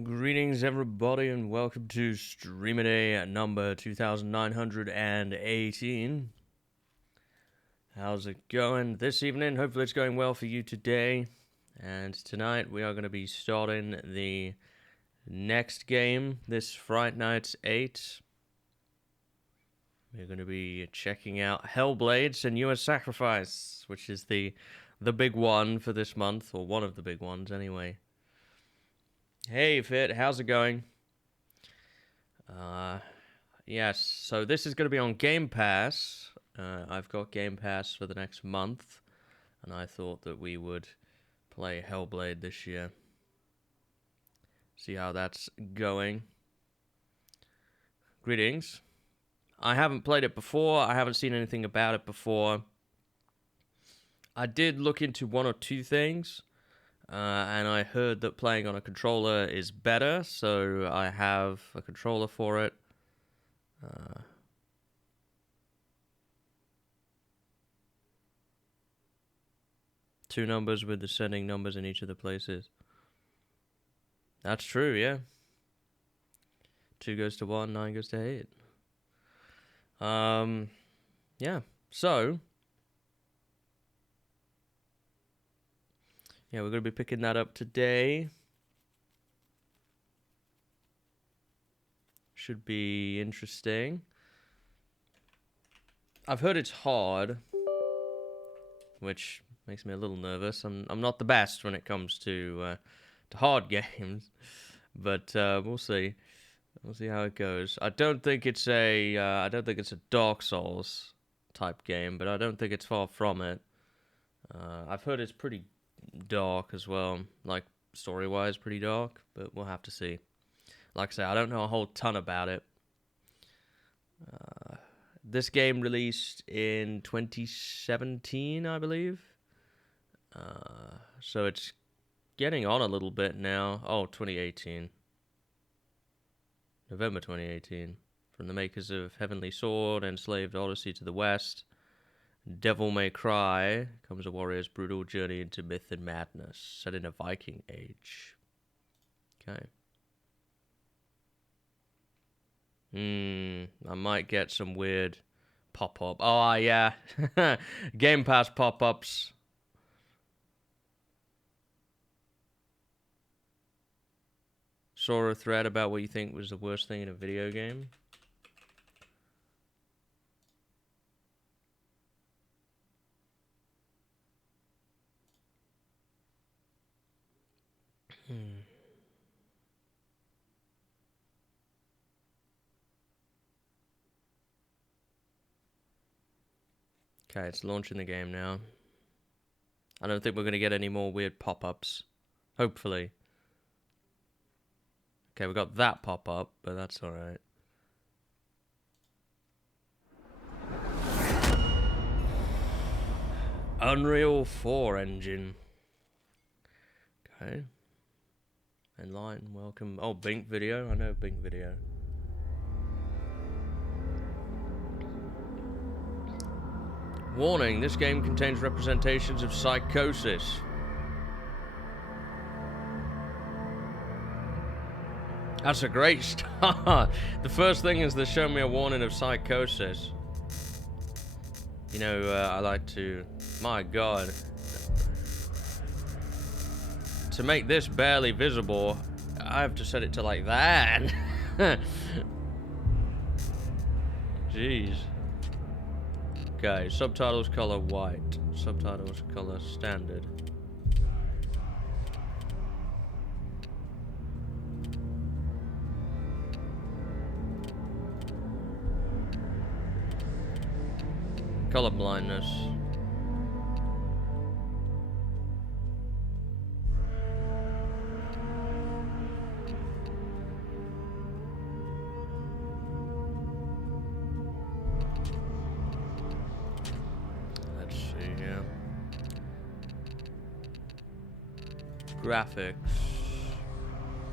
Greetings, everybody, and welcome to StreamADay number 2918. How's it going this evening? Hopefully, it's going well for you today. And tonight, we are going to be starting the next game, this Fright Night 8. We're going to be checking out Hellblade, Senua Sacrifice, which is the big one for this month, or one of the big ones, anyway. Hey Fit, how's it going? Yes, so this is going to be on Game Pass. I've got Game Pass for the next month, and I thought that we would play Hellblade this year. See how that's going. Greetings. I haven't played it before, I haven't seen anything about it before. I did look into one or two things. And I heard that playing on a controller is better, so I have a controller for it. Two numbers with descending numbers in each of the places. That's true, yeah. 2 goes to 1, 9 goes to 8. Yeah, so... yeah, we're going to be picking that up today. Should be interesting. I've heard it's hard, which makes me a little nervous. I'm not the best when it comes to hard games, but we'll see. We'll see how it goes. I don't think it's a Dark Souls type game, but I don't think it's far from it. I've heard it's pretty dark as well, like story-wise pretty dark, but we'll have to see. Like I say, I don't know a whole ton about it. This game released in 2017, I believe. So it's getting on a little bit now. Oh, 2018. November 2018. From the makers of Heavenly Sword, Enslaved Odyssey to the West, Devil May Cry comes a warrior's brutal journey into myth and madness, set in a Viking age. Okay. I might get some weird pop-up. Oh, yeah. Game Pass pop-ups. Saw a thread about what you think was the worst thing in a video game. Okay, it's launching the game now. I don't think we're going to get any more weird pop-ups. Hopefully. Okay, we got that pop-up, but that's alright. Unreal 4 engine. Okay. Enlighten, welcome. Oh, Bink Video. I know Bink Video. Warning, this game contains representations of psychosis. That's a great start. The first thing is they show me a warning of psychosis. You know, I like to... my god. To make this barely visible, I have to set it to like that. Jeez. Okay, subtitles color white. Subtitles color standard. Color blindness. Let's see here. Graphics.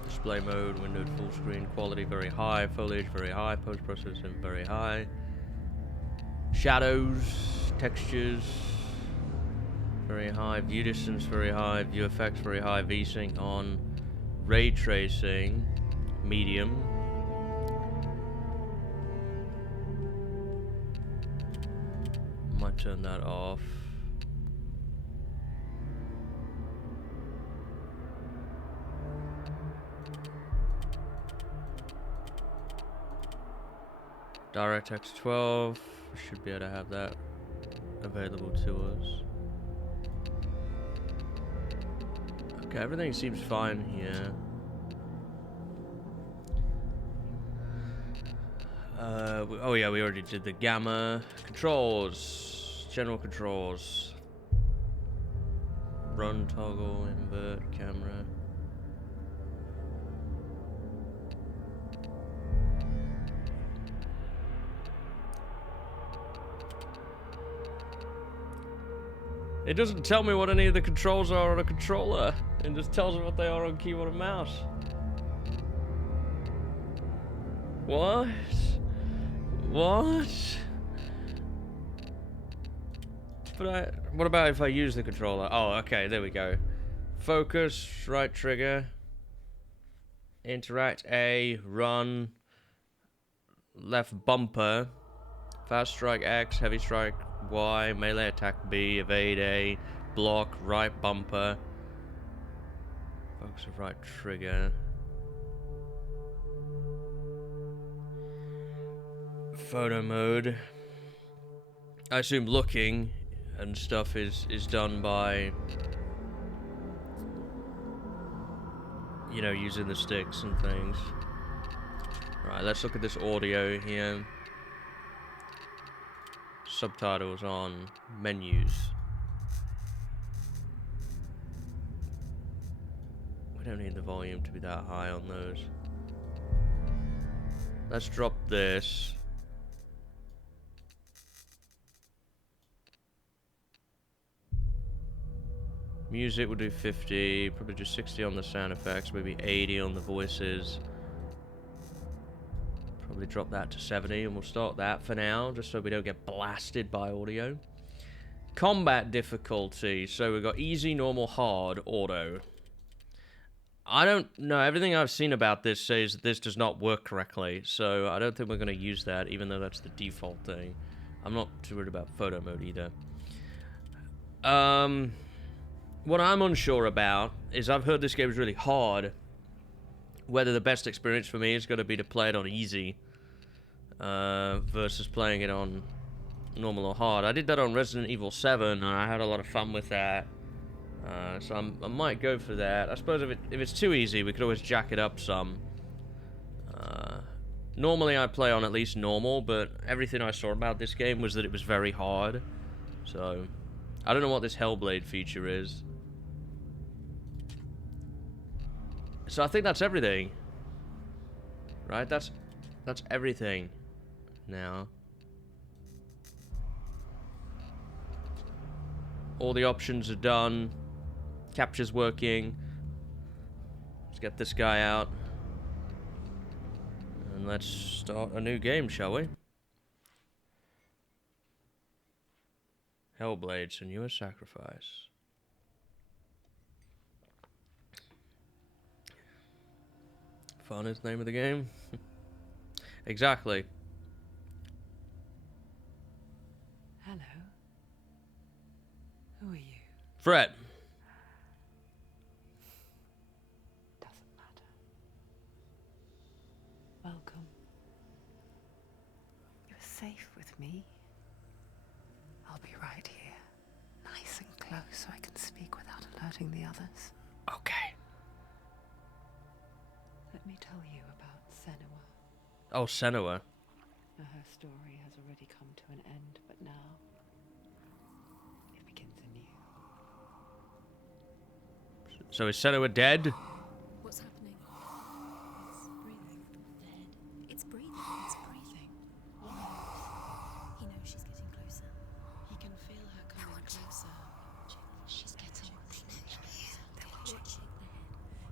Display mode, windowed full screen, quality very high, foliage very high, post processing very high. Shadows, textures, very high. View distance, very high. View effects, very high. VSync on. ray tracing, medium. Might turn that off. DirectX 12, we should be able to have that available to us. Okay, everything seems fine here. Oh yeah, we already did the gamma controls, general controls, run, toggle, invert, camera. It doesn't tell me what any of the controls are on a controller. It just tells me what they are on keyboard and mouse. What? What? But what about if I use the controller? Oh, okay, there we go. Focus, right trigger. Interact A, run. Left bumper. Fast strike X, heavy strike Y, melee attack B, evade A, block, right bumper. Focus of right trigger. Photo mode. I assume looking and stuff is done by, you know, using the sticks and things. Right, let's look at this audio here. Subtitles on, menus. We don't need the volume to be that high on those. Let's drop this. Music will do 50, probably just 60 on the sound effects, maybe 80 on the voices. Probably drop that to 70 and we'll start that for now, just so we don't get blasted by audio. Combat difficulty, so we've got easy, normal, hard, auto. I don't know, everything I've seen about this says that this does not work correctly, so I don't think we're going to use that, even though that's the default thing. I'm not too worried about photo mode either. What I'm unsure about is I've heard this game is really hard. Whether the best experience for me is going to be to play it on easy versus playing it on normal or hard. I did that on Resident Evil 7 and I had a lot of fun with that. So I might go for that. I suppose if it's too easy, we could always jack it up some. Normally I play on at least normal, but everything I saw about this game was that it was very hard. So I don't know what this Hellblade feature is. So I think that's everything. Right? That's everything now. All the options are done. Capture's working. Let's get this guy out. And let's start a new game, shall we? Hellblade, Senua Sacrifice. Fun is the name of the game. Exactly. Hello. Who are you? Fred. Doesn't matter. Welcome. You're safe with me. I'll be right here. Nice and close so I can speak without alerting the others. Okay. Let me tell you about Senua. Oh, Senua. Her story has already come to an end, but now it begins anew. So is Senua dead? What's happening? It's breathing. Dead. It's breathing. It's breathing. What knows? He knows she's getting closer. He can feel her coming closer. She's getting closer. They're watching.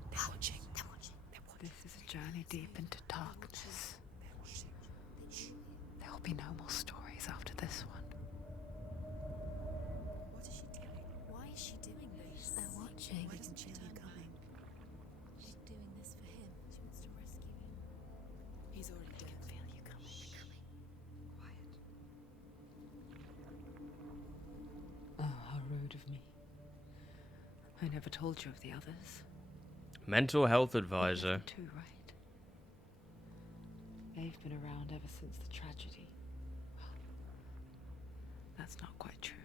They're watching. They're watching. They're watching. This is a journey deep into darkness. There will be no more stories after this one. What is she doing? Why is she doing this? They're watching. They can feel her coming. She's doing rude of me. I never told you of the others. Mental health advisor. Too, right? They've been around ever since the tragedy. Well, that's not quite true.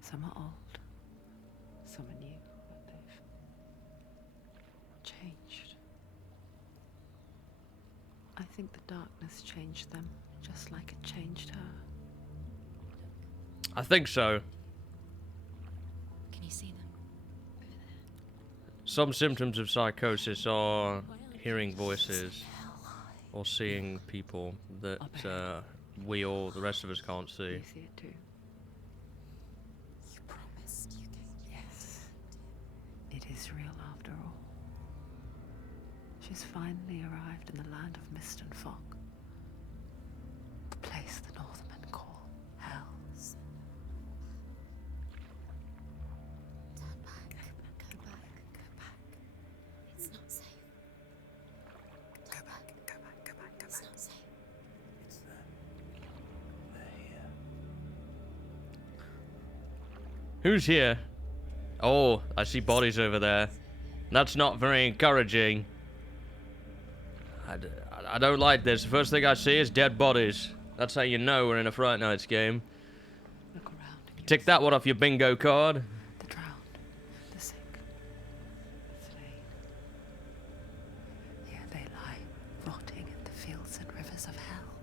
Some are old, some are new, but they've changed. I think the darkness changed them, just like it changed her. I think so. Can you see them? Over there. Some symptoms of psychosis are hearing voices or seeing people that we or the rest of us can't see. You see it too? You promised you came. Yes. It is real after all. She's finally arrived in the land of mist and fog. The place the Northmen call Hell. Turn back. Go back. Go back. It's not safe. Go back. Go back. Go back. It's not safe. It's them. They're here. Who's here? Oh, I see bodies over there. That's not very encouraging. I don't like this. The first thing I see is dead bodies. That's how you know we're in a Fright Nights game. Look around. And Tick that one off your bingo card. The drowned, the sick, the slain. Here they lie, rotting in the fields and rivers of hell.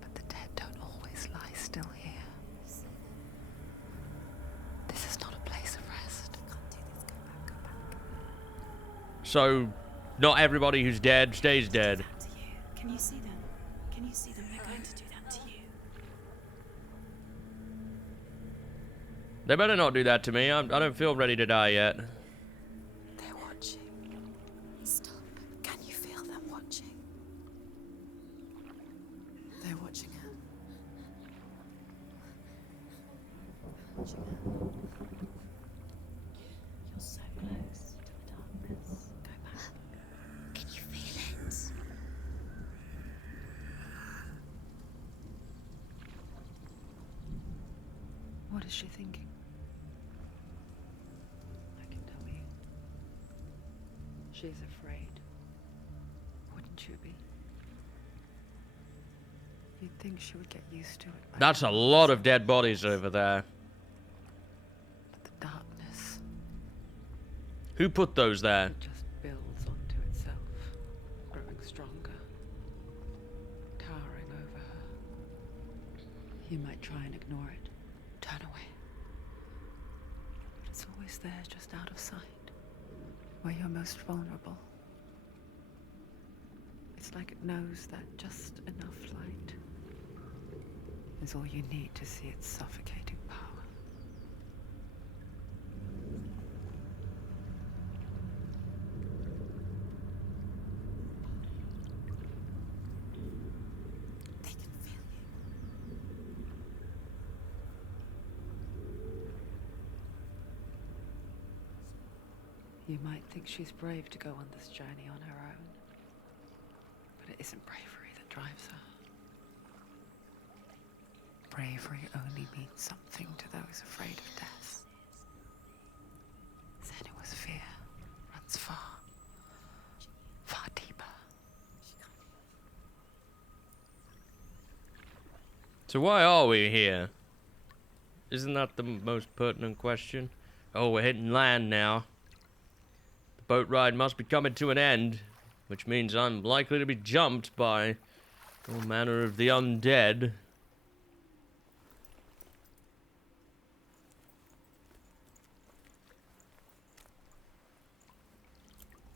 But the dead don't always lie still here. This is not a place of rest. You can't do this. Go back. Go back. So, not everybody who's dead stays dead. To you. Can you see them? Can you see them? They're going to do that to you. They better not do that to me. I don't feel ready to die yet. They're watching. Stop. Can you feel them watching? They're watching her. Watching her. You're so close to the darkness. Go back. Can you feel it? What is she thinking? I can tell you. She's afraid. Wouldn't you be? You'd think she would get used to it. by That's a now. lot of dead bodies over there. But the darkness, Who put those there? it just builds onto itself, growing stronger, towering over her. You might try and ignore it, turn away. But it's always there, just out of sight, where you're most vulnerable. It's like it knows that just enough light is all you need to see its suffocating power. They can feel you. You might think she's brave to go on this journey on her own, but it isn't bravery that drives her. Bravery only means something to those afraid of death. Senua's fear runs far, far deeper. So why are we here? Isn't that the most pertinent question? Oh, we're hitting land now. The boat ride must be coming to an end, which means I'm likely to be jumped by all manner of the undead.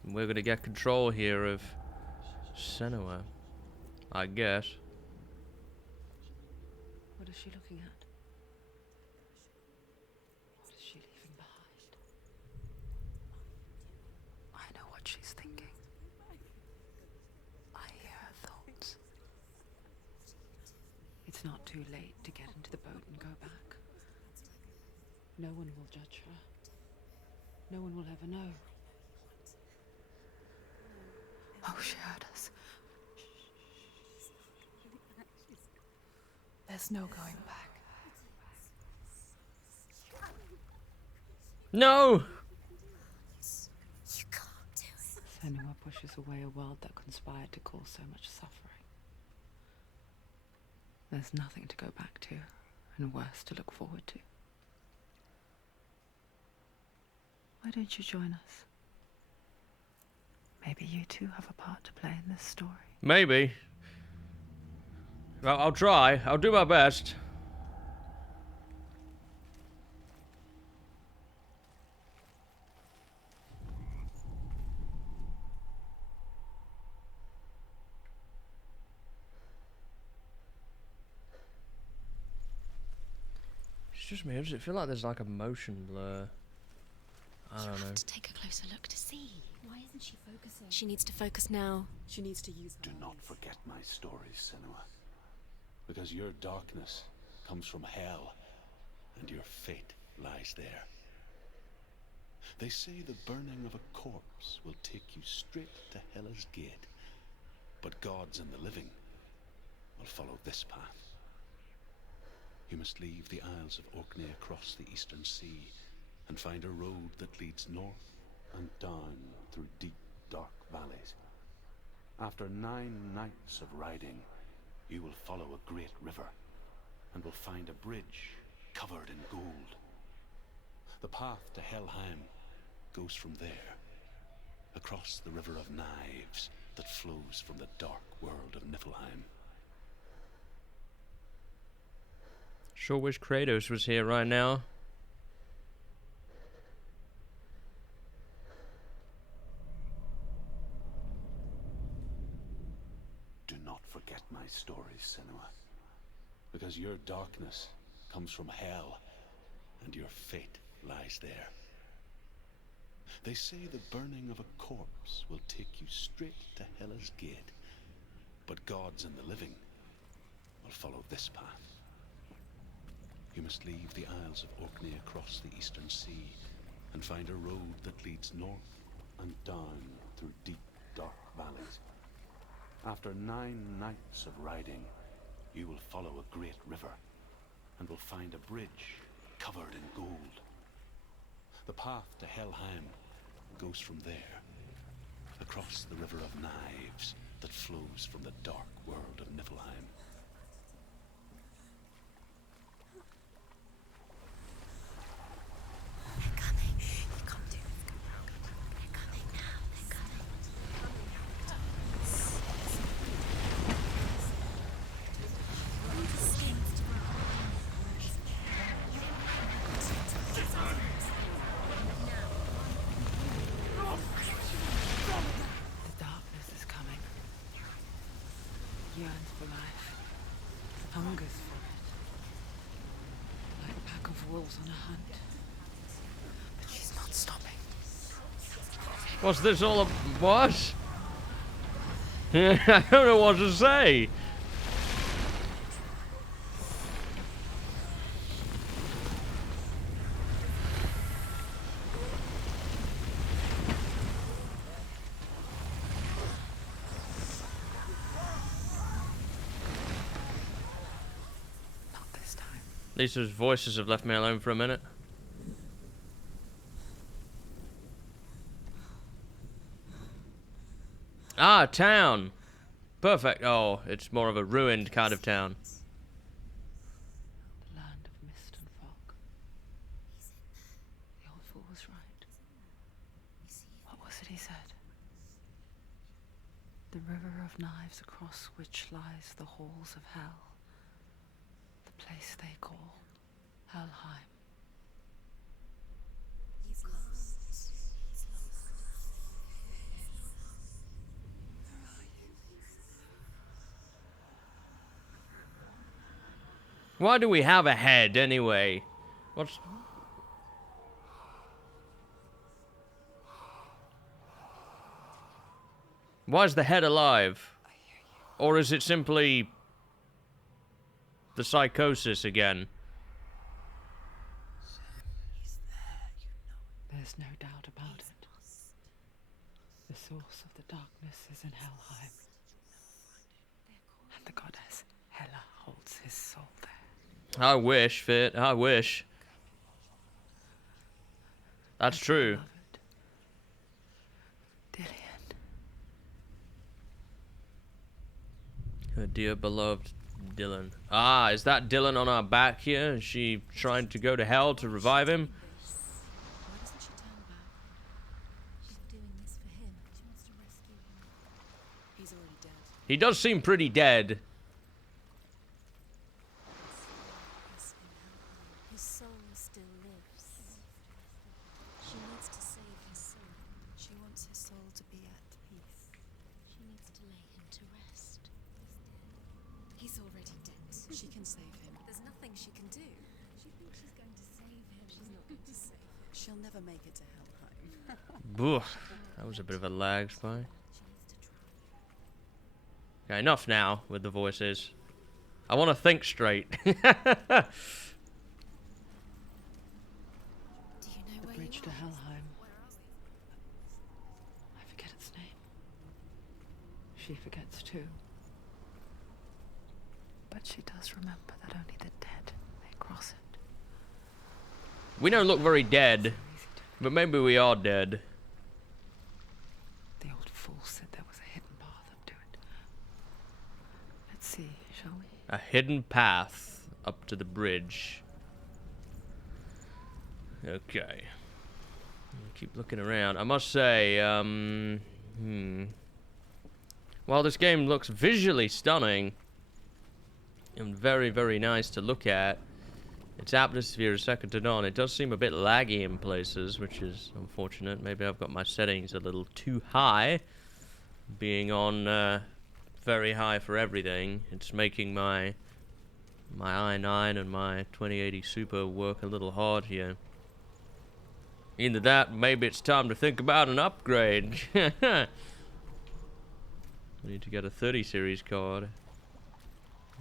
We're gonna get control here of Senua, I guess. What is she looking at? What is she leaving behind? I know what she's thinking. I hear her thoughts. It's not too late to get into the boat and go back. No one will judge her. No one will ever know. Oh, she heard us. There's no going back. No! You can't do it. Senua pushes away a world that conspired to cause so much suffering. There's nothing to go back to, and worse to look forward to. Why don't you join us? Maybe you too have a part to play in this story. Maybe. Well, I'll try. I'll do my best. It's just me. Does it feel like there's like a motion blur? I don't know. Have to take a closer look to see. Why isn't she focusing? She needs to focus now. She needs to use Do not forget my stories, Senua. Because your darkness comes from hell, and your fate lies there. They say the burning of a corpse will take you straight to Hela's gate, but gods and the living will follow this path. You must leave the Isles of Orkney across the eastern sea and find a road that leads north and down through deep, dark valleys. After 9 nights of riding, you will follow a great river and will find a bridge covered in gold. The path to Helheim goes from there, across the River of Knives that flows from the dark world of Niflheim. Sure wish Kratos was here right now. Do not forget my stories, Senua. Because your darkness comes from hell, and your fate lies there. They say the burning of a corpse will take you straight to Hela's gate, but gods and the living will follow this path. You must leave the Isles of Orkney across the eastern sea and find a road that leads north and down through deep, dark valleys. After 9 nights of riding, you will follow a great river and will find a bridge covered in gold. The path to Helheim goes from there, across the River of Knives that flows from the dark world of Niflheim. They're coming. You can't do it. They're coming now. They're coming. The darkness is coming. Yearns for life. Hungers for it. Like a pack of wolves on a hunt. But she's not stopping. What's this all about? What? I don't know what to say. Not this time. At least those voices have left me alone for a minute. Ah, town. Perfect. Oh, it's more of a ruined kind of town. The land of mist and fog. The old fool was right. What was it he said? The river of knives across which lies the halls of hell. The place they call Helheim. Why do we have a head anyway? What's... Why is the head alive? Or is it simply the psychosis again? There's no doubt about it. The source of the darkness is in Helheim. And the goddess Hela holds his soul there. I wish, Fit. I wish. That's as true. beloved. Dillian. Her dear beloved Dylan. Ah, is that Dylan on our back here? Is she trying to go to hell to revive him? Why doesn't she turn back? She's doing this for him. She wants to rescue him. He's already dead. He does seem pretty dead. His soul still lives. She needs to save his soul. She wants his soul to be at peace. She needs to lay him to rest. He's already dead. She can save him. There's nothing she can do. She thinks she's going to save him. She's not going to save him. She'll never make it to Helheim. Boof. That was a bit of a lag spike. She needs to try. Okay, enough now with the voices. I want to think straight. Do you know The where bridge you to are? Helheim. I forget its name. She forgets too. But she does remember that only the dead may cross it. We don't look very dead, So easy to but maybe we are dead. The old fool said there was a hidden path up to it. Let's see, shall we? A hidden path up to the bridge. Okay. Keep looking around. I must say, while this game looks visually stunning and very, very nice to look at, its atmosphere is second to none. It does seem a bit laggy in places, which is unfortunate. Maybe I've got my settings a little too high. Being on very high for everything, it's making my i9 and my 2080 Super work a little hard here. Either that, maybe it's time to think about an upgrade. I need to get a 30 series card.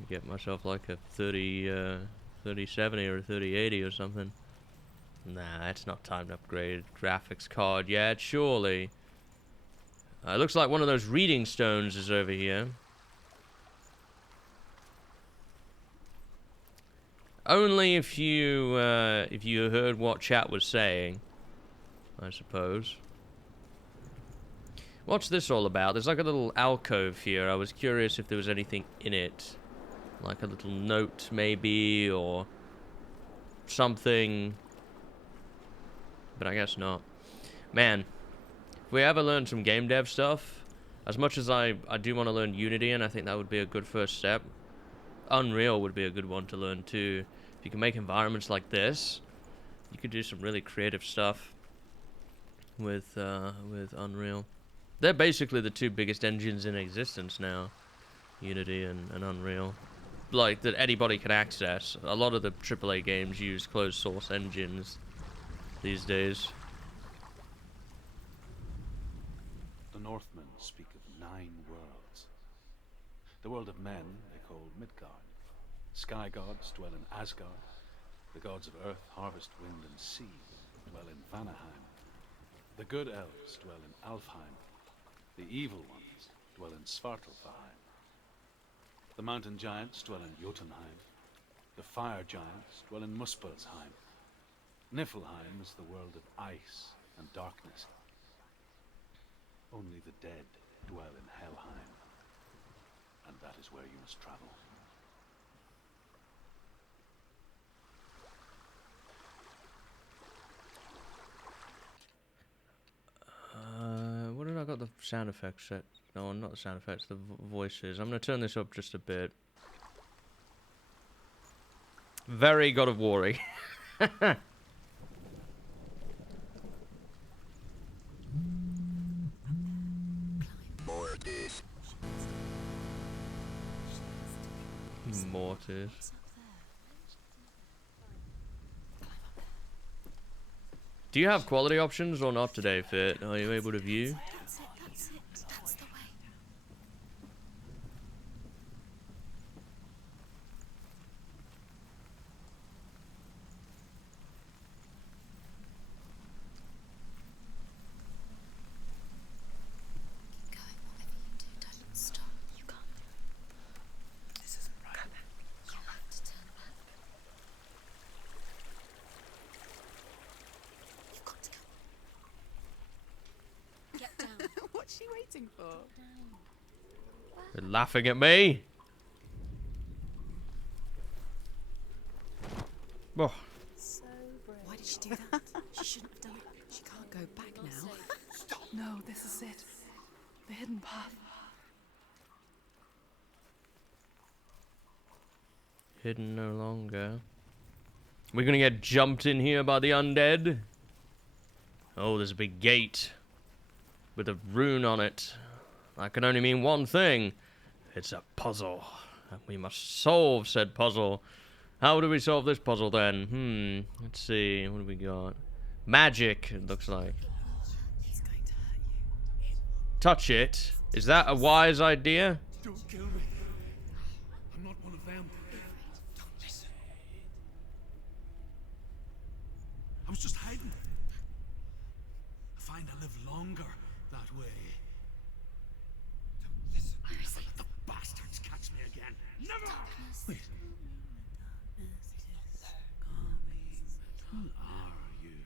Get myself like a 3070 or a 3080 or something. Nah, it's not time to upgrade graphics card yet, surely. It looks like one of those reading stones is over here. Only if you heard what chat was saying, I suppose. What's this all about? There's like a little alcove here. I was curious if there was anything in it. Like a little note, maybe, or something. But I guess not. Man, if we ever learn some game dev stuff, as much as I do want to learn Unity, and I think that would be a good first step, Unreal would be a good one to learn too. If you can make environments like this, you could do some really creative stuff with Unreal. They're basically the two biggest engines in existence now, Unity and Unreal. Like, that anybody can access. A lot of the AAA games use closed source engines these days. The Northmen speak of 9 worlds. The world of men they call Midgard. Sky gods dwell in Asgard. The gods of earth, harvest, wind, and sea dwell in Vanaheim. The good elves dwell in Alfheim. The evil ones dwell in Svartalfheim. The mountain giants dwell in Jotunheim. The fire giants dwell in Muspelheim. Niflheim is the world of ice and darkness. Only the dead dwell in Helheim. And that is where you must travel. What did I got the sound effects set? No, not the sound effects, the voices. I'm going to turn this up just a bit. Very God of War-y. Mortis. Do you have quality options or not today, Fit? Are you able to view? That's it, that's it. That's the way. Keep going, whatever you do, don't stop. You can't. This isn't right. You have to turn back. You've got to go. waiting for? They're laughing at me. Oh, Why did she do that? She shouldn't have done it. She can't go back now. No, this is it. The hidden path. hidden no longer. We're gonna get jumped in here by the undead. Oh, there's a big gate with a rune on it. That can only mean one thing. It's a puzzle. And we must solve said puzzle. How do we solve this puzzle then? Let's see. What do we got? Magic, it looks like. It's going to hurt you. Touch it. Is that a wise idea? Don't kill me. I'm not one of them. Don't listen. I was just hiding. I find I live longer that way. Don't listen. Never let the bastards catch me again. Never! Wait. Who are you?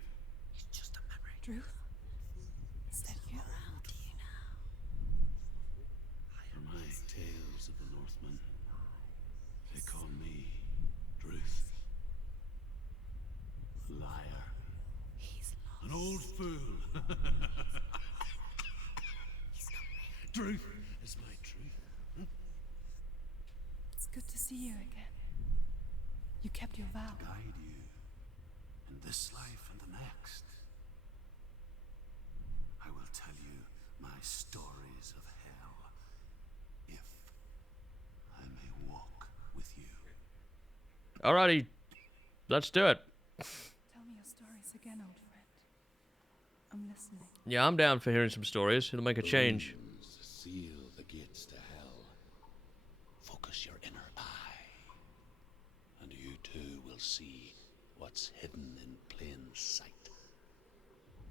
It's just a memory. Truth? Is that you? Around you now. For my tales of the Northmen, they call me Druth. Liar. He's lost. An old fool. He's not ready. Truth is my truth. It's good to see you again. You kept your vow. Guide you in this life and the next. I will tell you my stories of hell, if I may walk with you. Alrighty. Let's do it. Tell me your stories again, old friend. I'm listening. Yeah, I'm down for hearing some stories. It'll make a change. Runes seal the gates to hell. Focus your inner eye, and you too will see what's hidden in plain sight.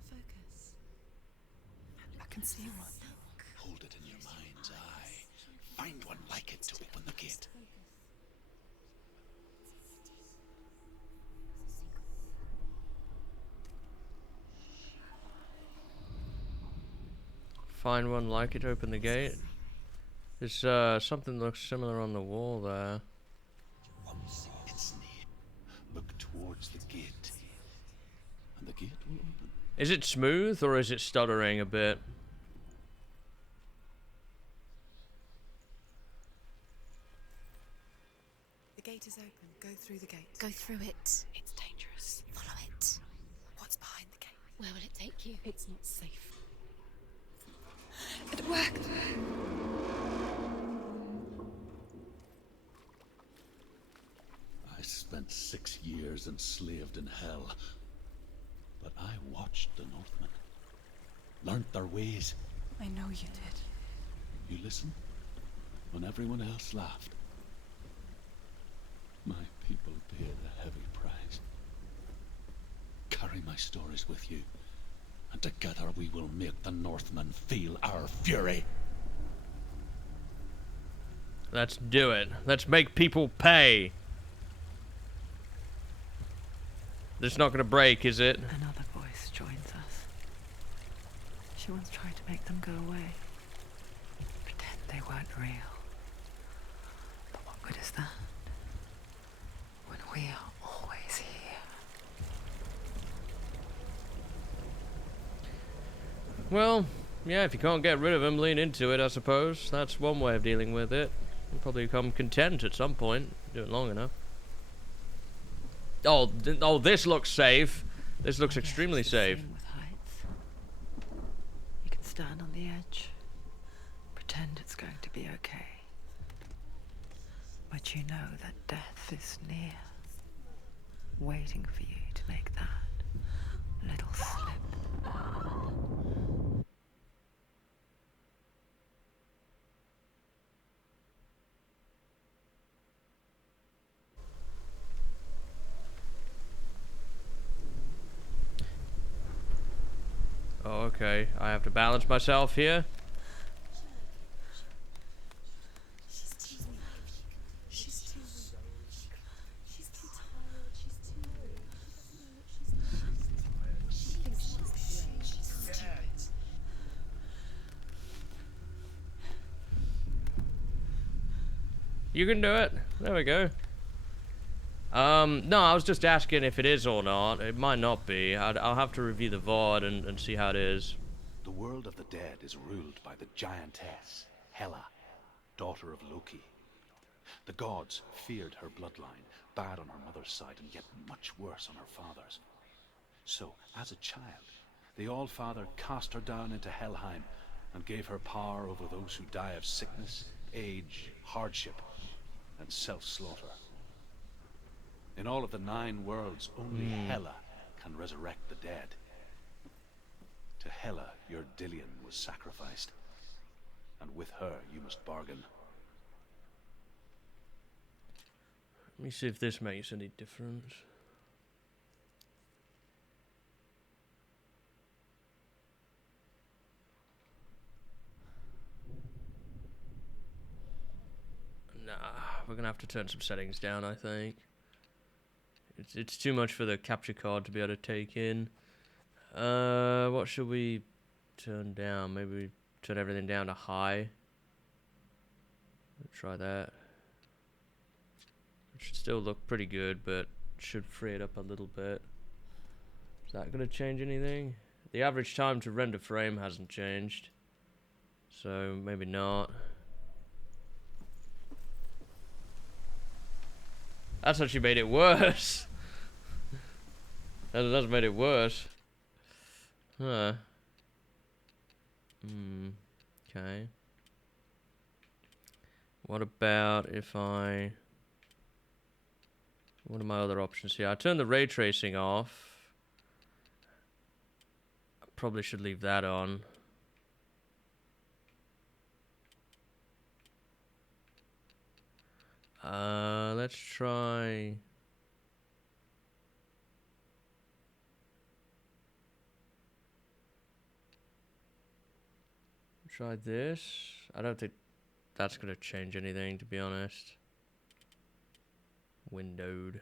Focus. I can see one. Hold it in your mind's eye. Find one like it to open the gate. Find one like it, open the gate. There's something that looks similar on the wall there. It's near. Look towards the gate, and the gate will open. Is it smooth or is it stuttering a bit? The gate is open. Go through the gate. Go through it. It's dangerous. Follow it. What's behind the gate? Where will it take you? It's not safe. It worked. I spent 6 years enslaved in hell, but I watched the Northmen, learnt their ways. I know you did. You listened when everyone else laughed. My people paid a heavy price. Carry my stories with you, and together we will make the Northmen feel our fury. Let's do it. Let's make people pay. It's not gonna break, is it? Another voice joins us. She once tried to make them go away. Pretend they weren't real. But what good is that? When we are always here. Well, yeah, if you can't get rid of them, lean into it, I suppose. That's one way of dealing with it. You'll probably become content at some point. Do it long enough. Oh, this looks safe. This looks I guess extremely it's the safe. same with heights. You can stand on the edge, pretend it's going to be okay. But you know that death is near, waiting for you to make that little slip. Oh, okay. I have to balance myself here. She's too tired. She's too tired. She thinks she's stupid. You can do it. There we go. No, I was just asking if it is or not. It might not be. I'll have to review the VOD and see how it is. The world of the dead is ruled by the giantess, Hela, daughter of Loki. The gods feared her bloodline, bad on her mother's side and yet much worse on her father's. So, as a child, the Allfather cast her down into Helheim and gave her power over those who die of sickness, age, hardship, and self-slaughter. In all of the 9 worlds, only Hela can resurrect the dead. To Hela, your Dillion was sacrificed, and with her you must bargain. Let me see if this makes any difference. Nah, we're gonna have to turn some settings down, I think. It's too much for the capture card to be able to take in. What should we turn down? Maybe we turn everything down to high. Let's try that. It should still look pretty good, but should free it up a little bit. Is that gonna change anything? The average time to render frame hasn't changed, so maybe not. That's actually made it worse. That's made it worse. Huh. Okay. What about if I... What are my other options here? I turn the ray tracing off. I probably should leave that on. Let's try... Try this. I don't think that's gonna change anything, to be honest. Windowed.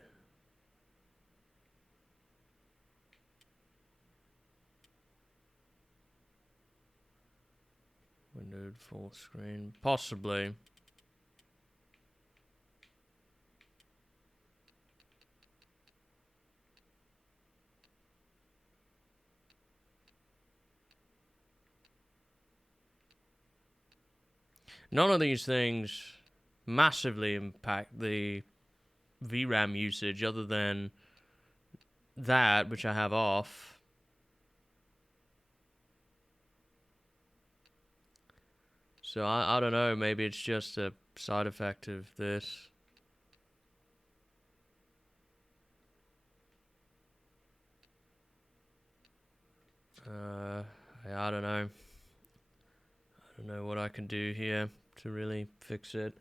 Windowed full screen. Possibly. None of these things massively impact the VRAM usage other than that, which I have off. So I don't know, maybe it's just a side effect of this. I don't know. I don't know what I can do here to really fix it.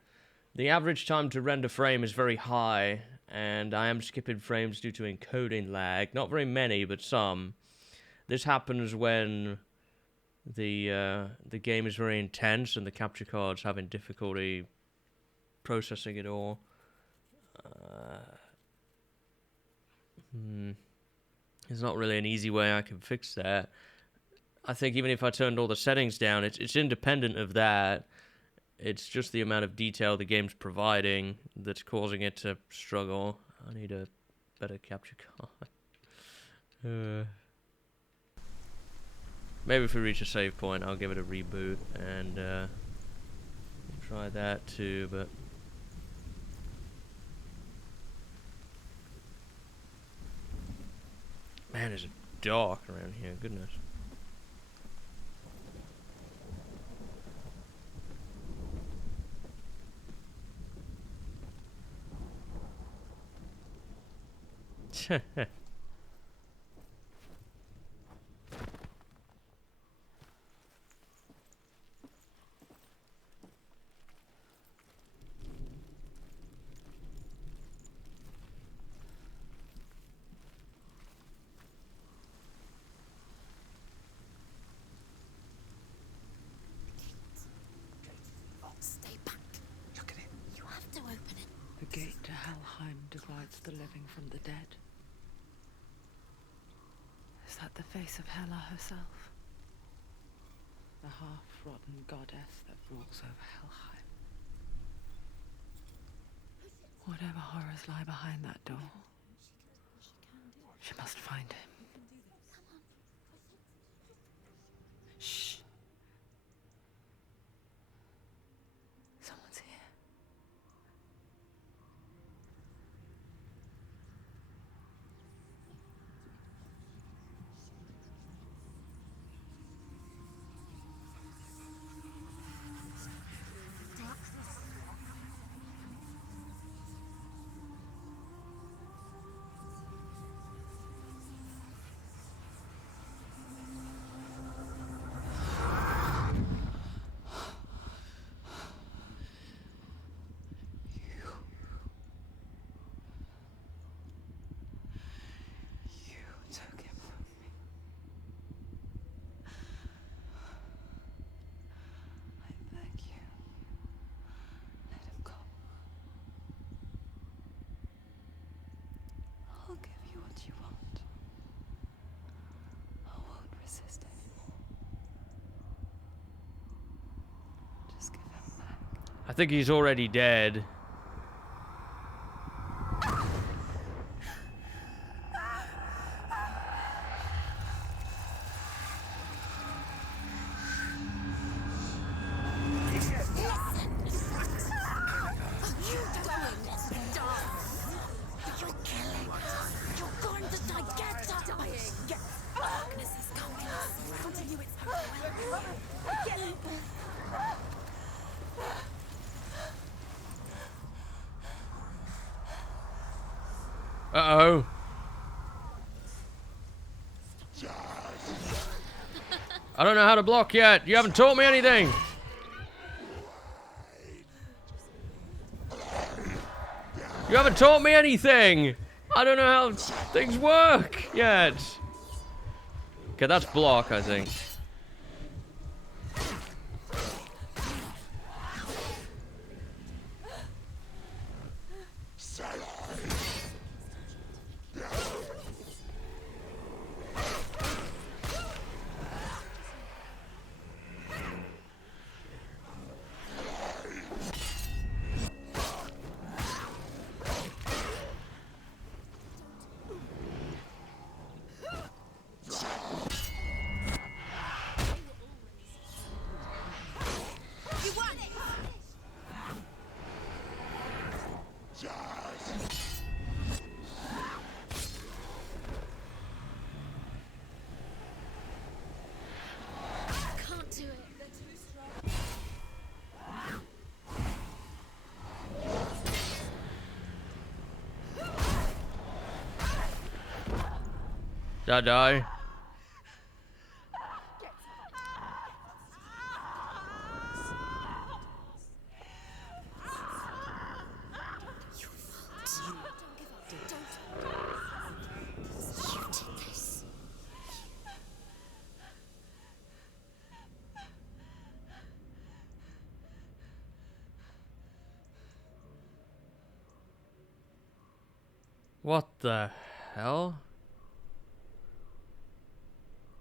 The average time to render frame is very high, and I am skipping frames due to encoding lag. Not very many, but some. This happens when the game is very intense and the capture card's having difficulty processing it all. There's not really an easy way I can fix that. I think even if I turned all the settings down, it's independent of that. It's just the amount of detail the game's providing that's causing it to struggle. I need a better capture card. Maybe if we reach a save point, I'll give it a reboot and try that too, but... Man, it's dark around here, goodness. Stay back. Look at it. You have to open it. The gate to Helheim divides the living from the dead. Is that the face of Hela herself? The half-rotten goddess that rules over Helheim. Whatever horrors lie behind that door, she must find him. Shh. Someone's here. You took him from me. I beg you. Let him go. I'll give you what you want. I won't resist anymore. Just give him back. I think he's already dead. Uh-oh. I don't know how to block yet. You haven't taught me anything. You haven't taught me anything. I don't know how things work yet. Okay, that's block, I think. Did I die? What the hell?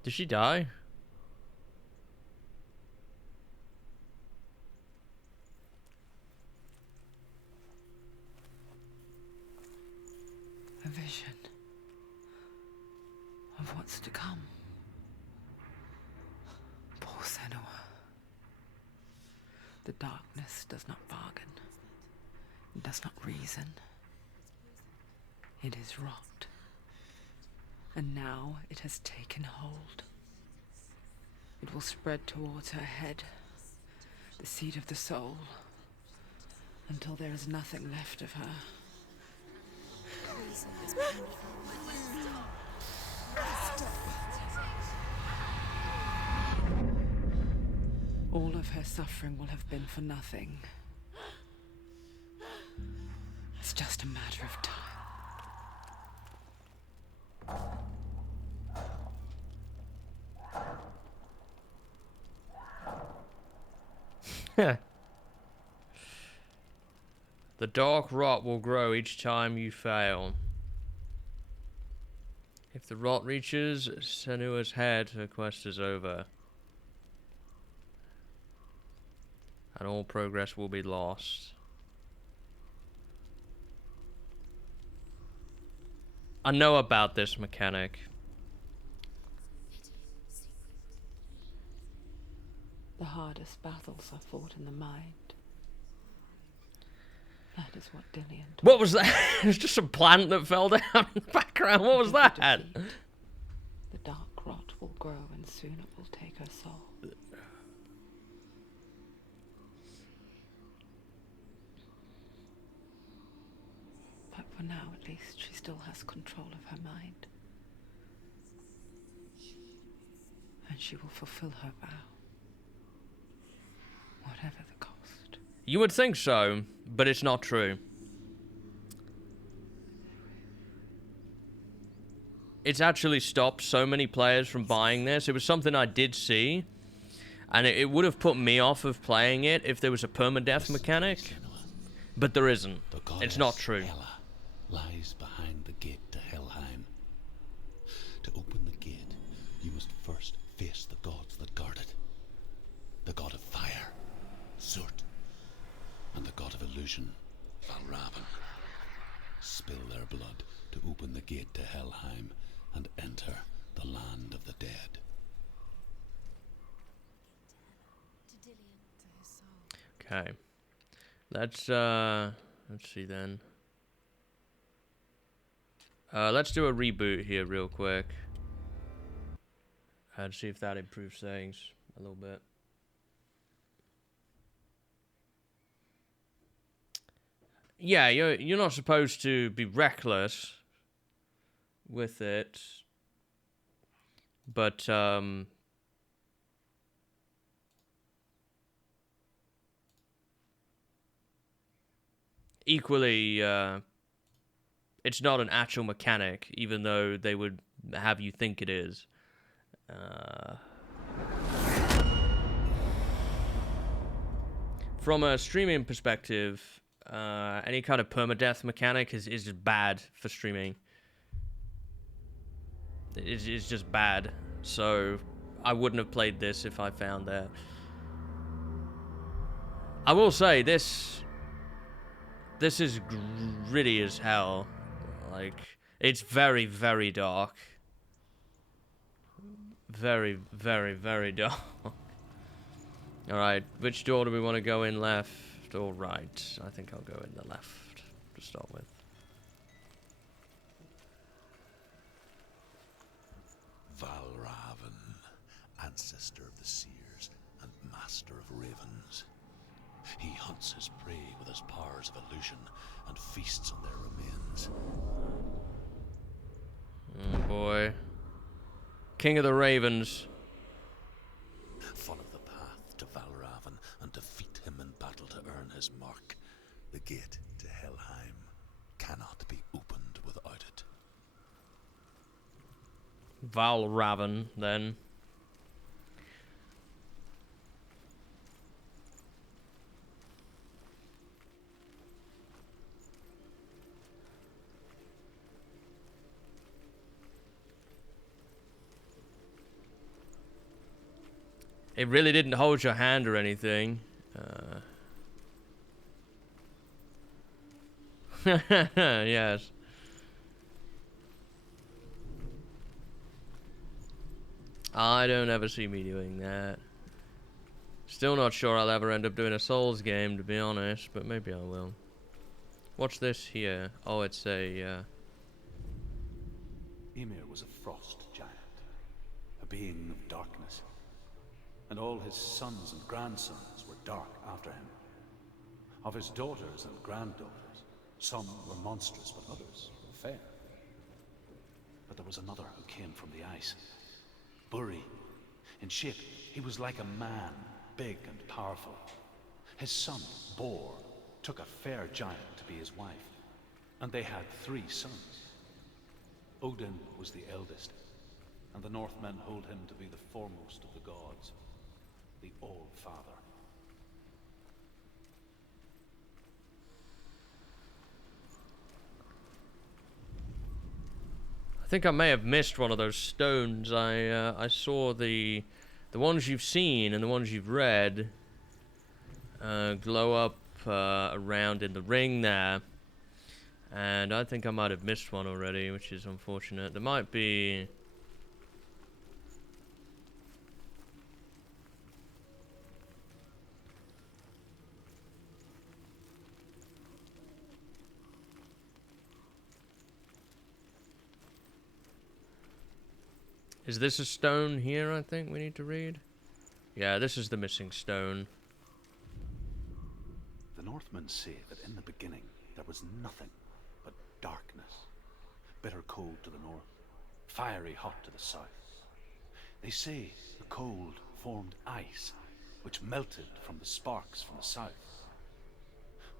Did she die? A vision of what's to come. Poor Senua. The darkness does not bargain. It does not reason. It is rot. And now it has taken hold. It will spread towards her head, the seat of the soul, until there is nothing left of her. All of her suffering will have been for nothing. It's just a matter of time. The dark rot will grow each time you fail. If the rot reaches Senua's head, her quest is over. And all progress will be lost. I know about this mechanic. The hardest battles are fought in the mind. That is what Dillian taught. What was that? It was just a plant that fell down in the background. What was that? The dark rot will grow and soon it will take her soul. But for now, at least, she still has control of her mind. And she will fulfill her vow. Whatever the cost. You would think so, but it's not true. It's actually stopped so many players from buying this. It was something I did see, and it would have put me off of playing it if there was a permadeath mechanic, but there isn't. It's not true. Hela lies behind the gate to Helheim. To open the gate, you must first face the gods that guard it. The god of fire, Surt, and the god of illusion, Valravn. Spill their blood to open the gate to Helheim and enter the land of the dead. To Dillian, to his soul. Okay. Let's see then. Let's do a reboot here real quick. And see if that improves things a little bit. Yeah, you're not supposed to be reckless with it, but equally, it's not an actual mechanic, even though they would have you think it is. From a streaming perspective, any kind of permadeath mechanic is just bad for streaming. It's just bad. So I wouldn't have played this if I found that. I will say this is gritty as hell. Like, it's very, very dark. Very, very, very dark. Alright, which door do we want to go in, left or right? I think I'll go in the left to start with. Valravn, ancestor of the seers and master of ravens. He hunts his prey with his powers of illusion and feasts on their remains. Oh boy. King of the Ravens. Follow the path to Valravn and defeat him in battle to earn his mark. The gate to Helheim cannot be opened without it. Valravn, then. It really didn't hold your hand or anything. Yes. I don't ever see me doing that. Still not sure I'll ever end up doing a Souls game, to be honest, but maybe I will. What's this here? Oh, it's a, Ymir was a frost giant, a being of darkness, and all his sons and grandsons were dark after him. Of his daughters and granddaughters, some were monstrous, but others were fair. But there was another who came from the ice. Buri. In shape, he was like a man, big and powerful. His son, Bor, took a fair giant to be his wife, and they had 3 sons. Odin was the eldest, and the Northmen hold him to be the foremost of the gods, the All-Father. I think I may have missed one of those stones. I saw the ones you've seen and the ones you've read glow up around in the ring there, And I think I might have missed one already, which is unfortunate. There might be... Is this a stone here, I think we need to read? Yeah, this is the missing stone. The Northmen say that in the beginning there was nothing but darkness. Bitter cold to the north, fiery hot to the south. They say the cold formed ice, which melted from the sparks from the south.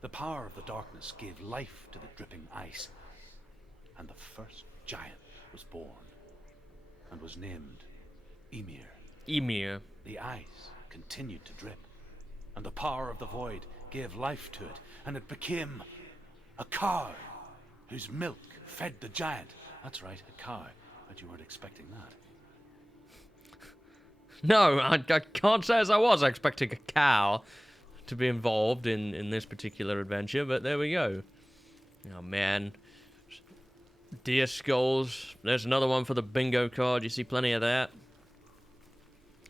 The power of the darkness gave life to the dripping ice, and the first giant was born, and was named Ymir. Ymir. The ice continued to drip, and the power of the void gave life to it, and it became a cow whose milk fed the giant. That's right, a cow. But you weren't expecting that. No, I can't say as I was expecting a cow to be involved in this particular adventure, but there we go. Oh, man. Deer skulls. There's another one for the bingo card. You see plenty of that.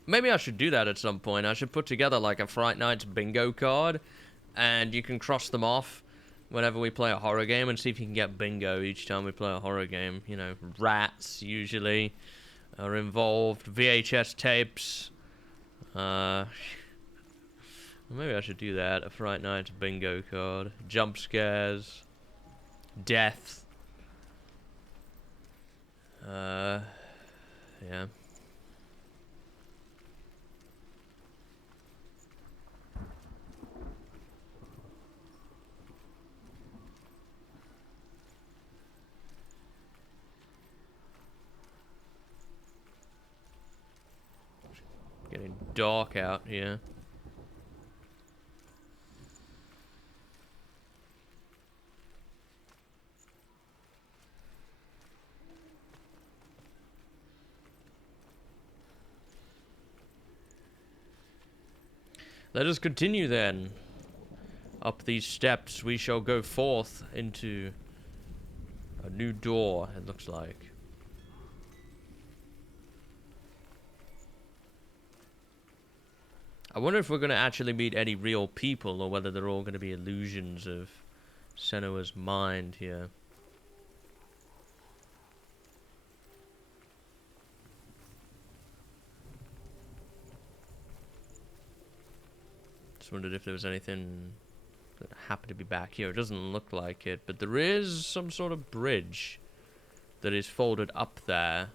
Maybe I should do that at some point. I should put together like a Fright Nights bingo card, and you can cross them off whenever we play a horror game and see if you can get bingo each time we play a horror game. You know, rats usually are involved. VHS tapes. Maybe I should do that. A Fright Nights bingo card. Jump scares. Death. Yeah. Getting dark out here. Let us continue then. Up these steps we shall go forth into a new door, it looks like. I wonder if we're going to actually meet any real people, or whether they're all going to be illusions of Senua's mind here. Just wondered if there was anything that happened to be back here. It doesn't look like it, but there is some sort of bridge that is folded up there.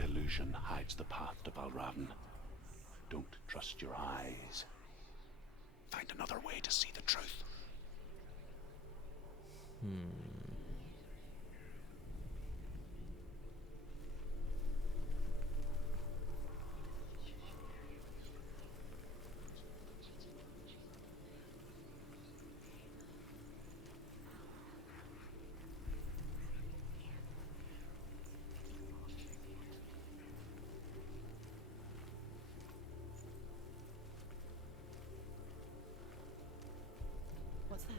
Illusion hides the path to Balravn. Don't trust your eyes. Find another way to see the truth. What's that?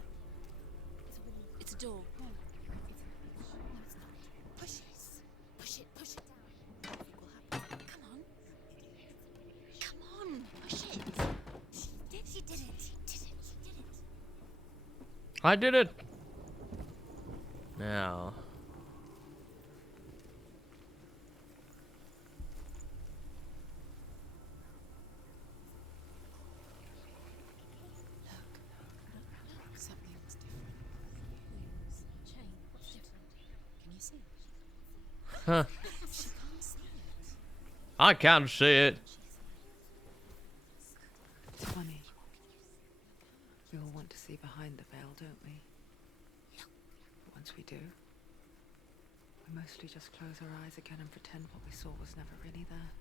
It's a door. No, it's not. Push it. Push it. Push it down. Nothing will happen. Come on. Come on. Push it. She did it. She did it. I did it! Now. Look, something's different. Wheels, chain, what's different? Can you see it? Huh. She can't see it. I can't see it. It's funny. We all want to see behind the veil, don't we? But once we do, we mostly just close our eyes again and pretend what we saw was never really there.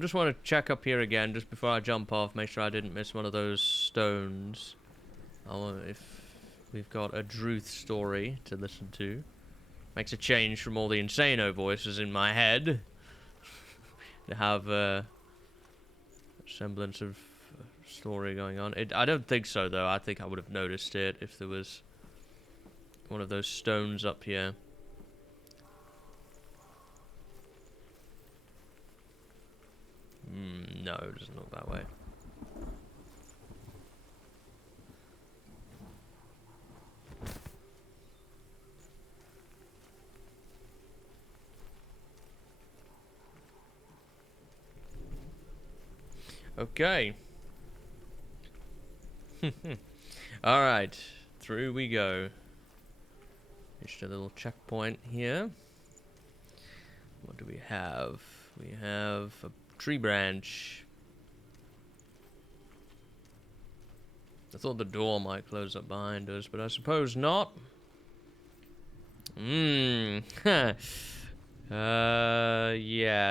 Just want to check up here again, just before I jump off, make sure I didn't miss one of those stones. I wonder if we've got a Druth story to listen to. Makes a change from all the Insano voices in my head. to have a semblance of story going on. I don't think so, though. I think I would have noticed it if there was one of those stones up here. No, it doesn't look that way. Okay. Alright, through we go. Just a little checkpoint here. What do we have? We have a tree branch. I thought the door might close up behind us, but I suppose not. Yeah, a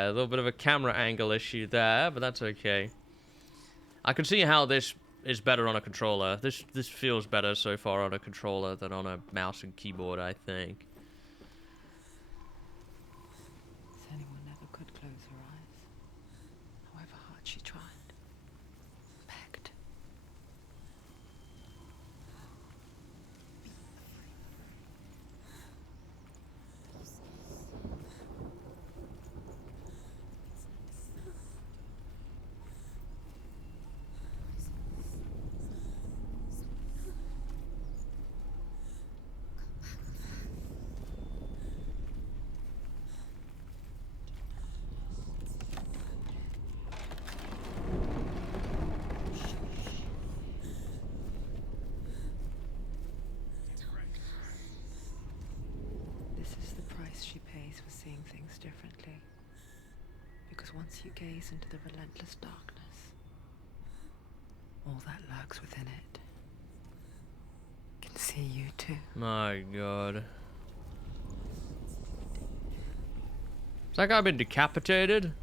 little bit of a camera angle issue there, but that's okay. I can see how this is better on a controller. This feels better so far on a controller than on a mouse and keyboard, I think. Senua never could close her eyes, however hard she tried. Begged. This is the price she pays for seeing things differently. Because once you gaze into the relentless darkness, all that lurks within it can see you too. My god. Has that guy been decapitated?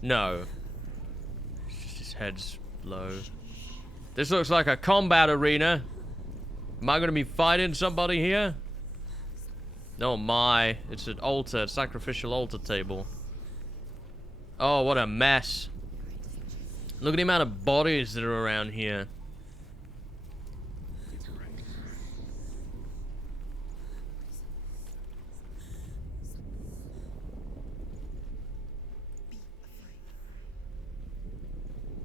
No. It's just his head's low. This looks like a combat arena. Am I gonna be fighting somebody here? Oh my, it's an altar, sacrificial altar table. Oh, what a mess. Look at the amount of bodies that are around here.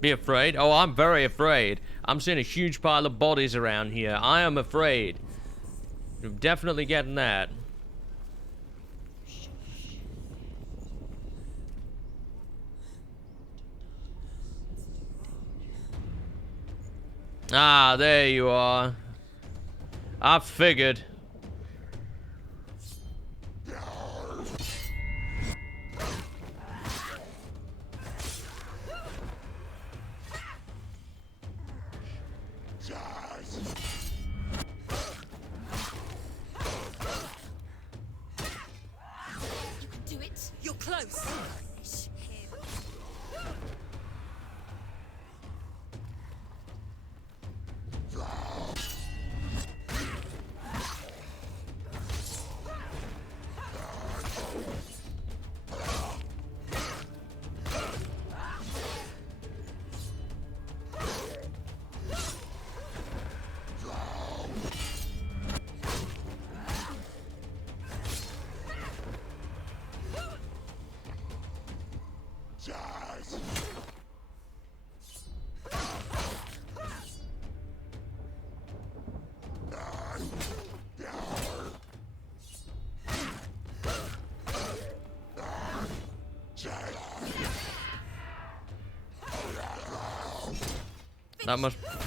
Be afraid? Oh, I'm very afraid. I'm seeing a huge pile of bodies around here. I am afraid. I'm definitely getting that. Ah, there you are. I figured. Do it. You're close.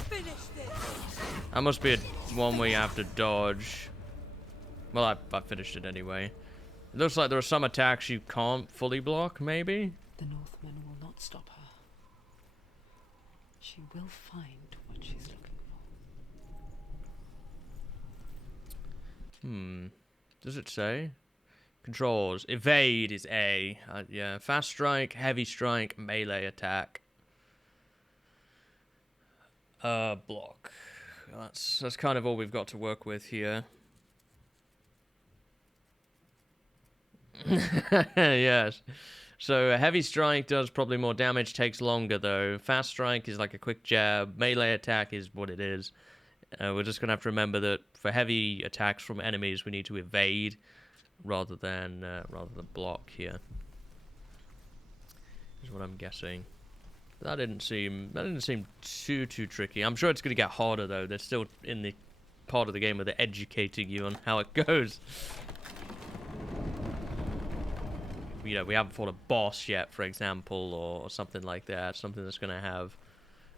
Finish him. That must be one where you have to dodge. Well, I finished it anyway. It looks like there are some attacks you can't fully block, maybe? The Northmen will not stop her. She will find what she's looking for. Does it say? Controls. Evade is A. Yeah. Fast strike, heavy strike, melee attack. Block. That's kind of all we've got to work with here. Yes. So heavy strike does probably more damage, takes longer though. Fast strike is like a quick jab. Melee attack is what it is. We're just gonna have to remember that for heavy attacks from enemies, we need to evade rather than block here. Is what I'm guessing. That didn't seem too tricky. I'm sure it's gonna get harder though. They're still in the part of the game where they're educating you on how it goes. You know, we haven't fought a boss yet, for example, or something like that. Something that's going to have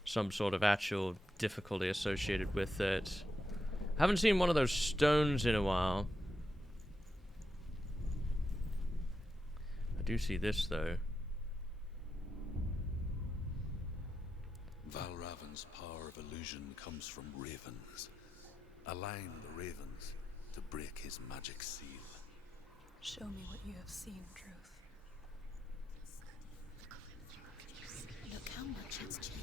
some sort of actual difficulty associated with it. Haven't seen one of those stones in a while. I do see this, though. Valravan's power of illusion comes from ravens. Align the ravens to break his magic seal. Show me what you have seen, Truth. Look how much it's changed.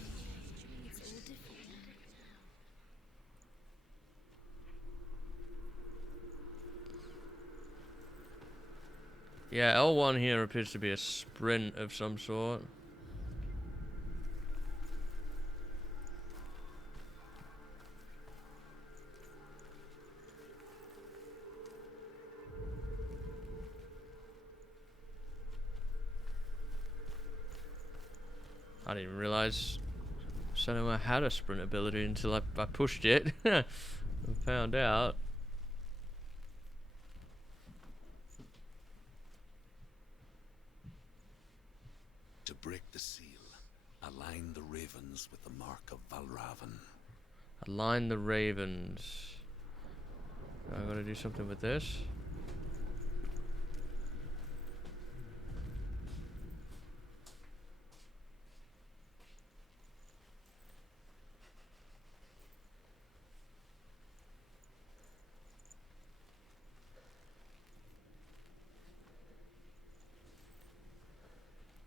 It's all different now. Yeah, L1 here appears to be a sprint of some sort. I didn't even realize Senua had a sprint ability until I pushed it and found out. To break the seal, align the ravens with the mark of Valravan. Align the ravens. I gotta do something with this.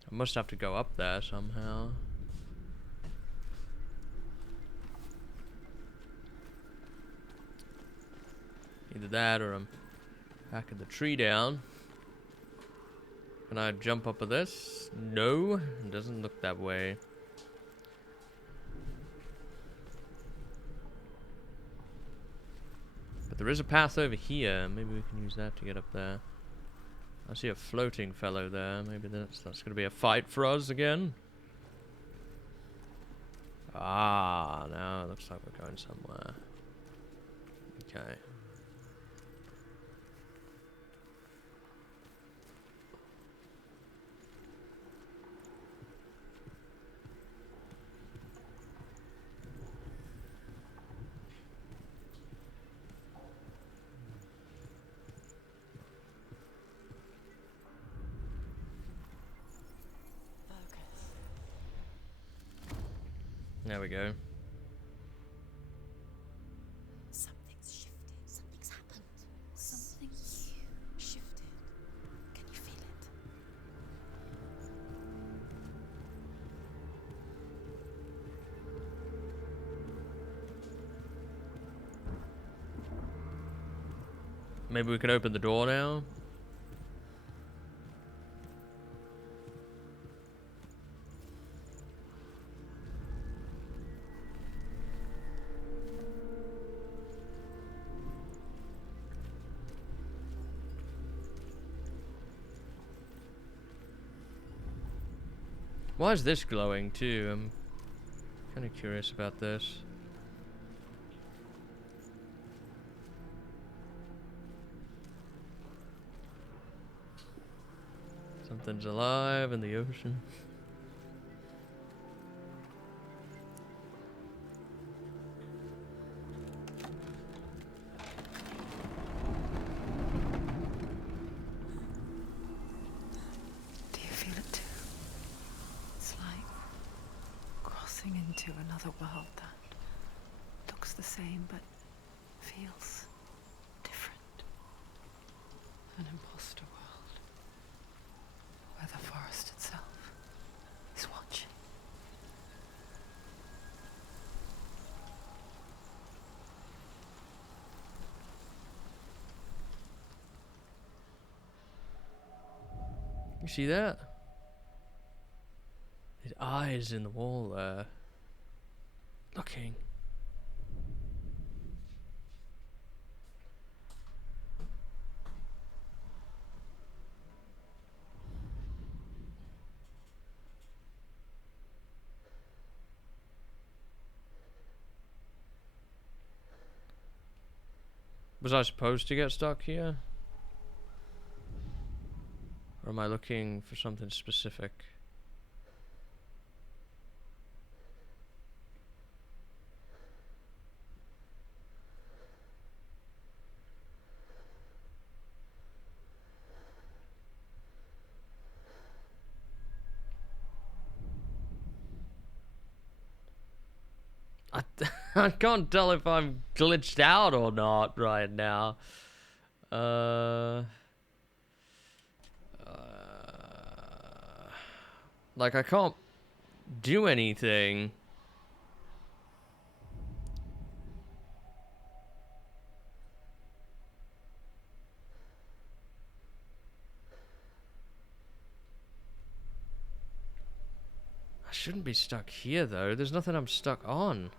I must have to go up there somehow. Either that or I'm hacking the tree down. Can I jump up with this? No, it doesn't look that way. But there is a path over here. Maybe we can use that to get up there. I see a floating fellow there. Maybe that's going to be a fight for us again. Ah, now it looks like we're going somewhere. Okay. There we go. Something's shifted. Something's happened. Something huge shifted. Can you feel it? Maybe we can open the door now. Why is this glowing too? I'm kind of curious about this. Something's alive in the ocean. Do you feel it too? It's like crossing into another world that looks the same but feels different. An imposter world where the forest itself is watching. You see that? His eyes in the wall there. Looking. Was I supposed to get stuck here? Or am I looking for something specific? I can't tell if I'm glitched out or not right now. Like I can't do anything. I shouldn't be stuck here though. There's nothing I'm stuck on.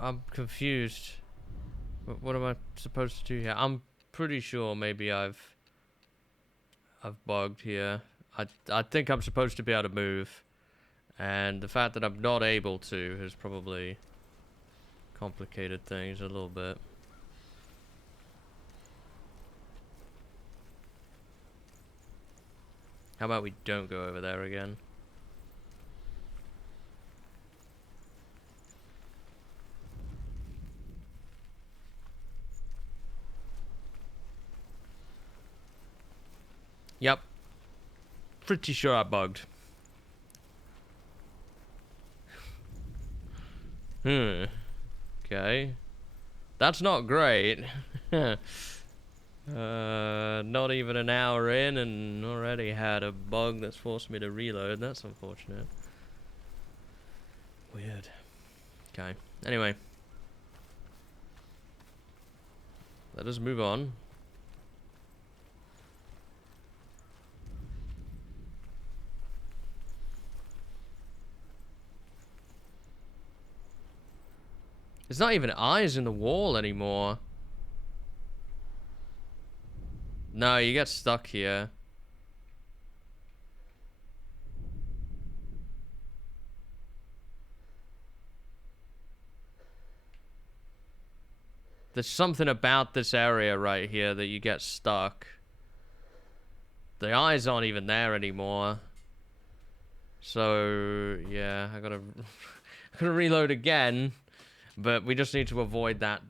I'm confused. What am I supposed to do here? I'm pretty sure maybe I've bugged here. I think I'm supposed to be able to move, and the fact that I'm not able to has probably complicated things a little bit. How about we don't go over there again? Yep. Pretty sure I bugged. Okay. That's not great. Not even an hour in and already had a bug that's forced me to reload. That's unfortunate. Weird. Okay. Anyway. Let us move on. There's not even eyes in the wall anymore. No, you get stuck here. There's something about this area right here that you get stuck. The eyes aren't even there anymore. So, yeah, I gotta reload again. But we just need to avoid that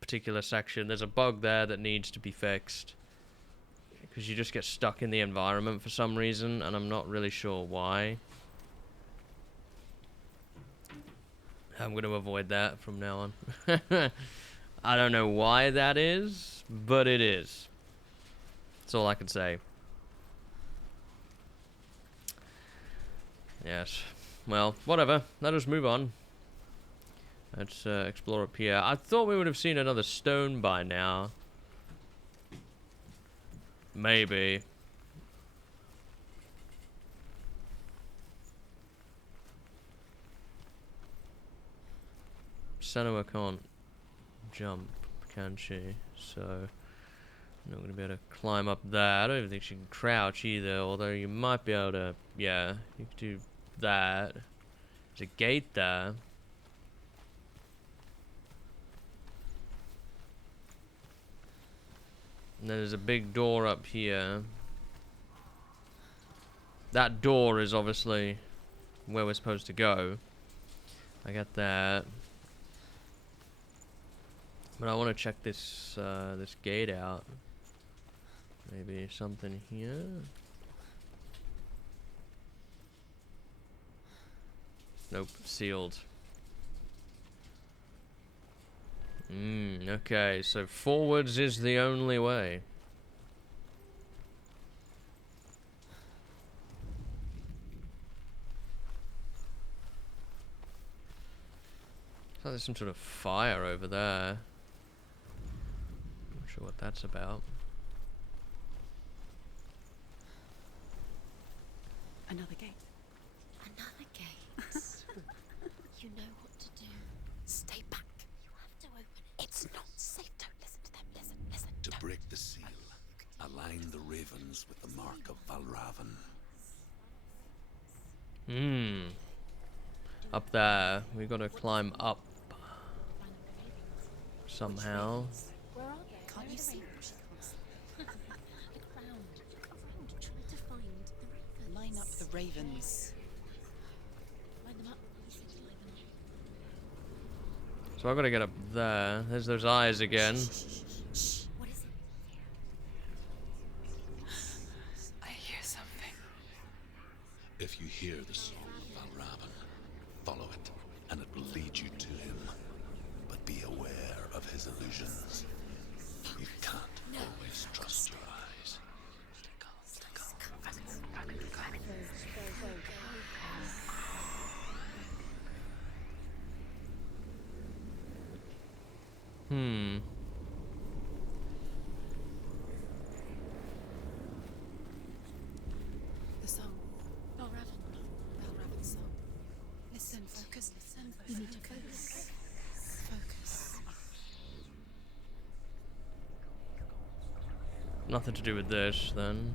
particular section. There's a bug there that needs to be fixed. Because you just get stuck in the environment for some reason, and I'm not really sure why. I'm going to avoid that from now on. I don't know why that is, but it is. That's all I can say. Yes. Well, whatever. Let us move on. Let's explore up here. I thought we would have seen another stone by now. Maybe. Senua can't jump, can she? So, I'm not going to be able to climb up there. I don't even think she can crouch either, although you might be able to... Yeah, you can do that. There's a gate there. And then there's a big door up here. That door is obviously where we're supposed to go. I got that. But I want to check this this gate out. Maybe something here. Nope, sealed. Okay, so forwards is the only way. Oh, there's some sort of fire over there. Not sure what that's about. Another gate. Another gate. You know what to do. Stay back. You have to open it. It's not safe. Don't listen to them. Listen. To Don't. break the seal, align the ravens with the mark of Valravan. Up there. We gotta climb up. Somehow. Where are they? Can't you see? Look around. Try to find the ravens. Line up the ravens. Line them up. You said to line them up. So I gotta get up there. There's those eyes again. Shh. What is it? I hear something. If you hear the song of Valravan, follow it, and it will lead you to him. But be aware of his illusions. You can't always trust your eyes. The song. Valravan's song. Listen, focus, listen. You need to focus. Focus. Nothing to do with this, then.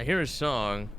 I hear a song.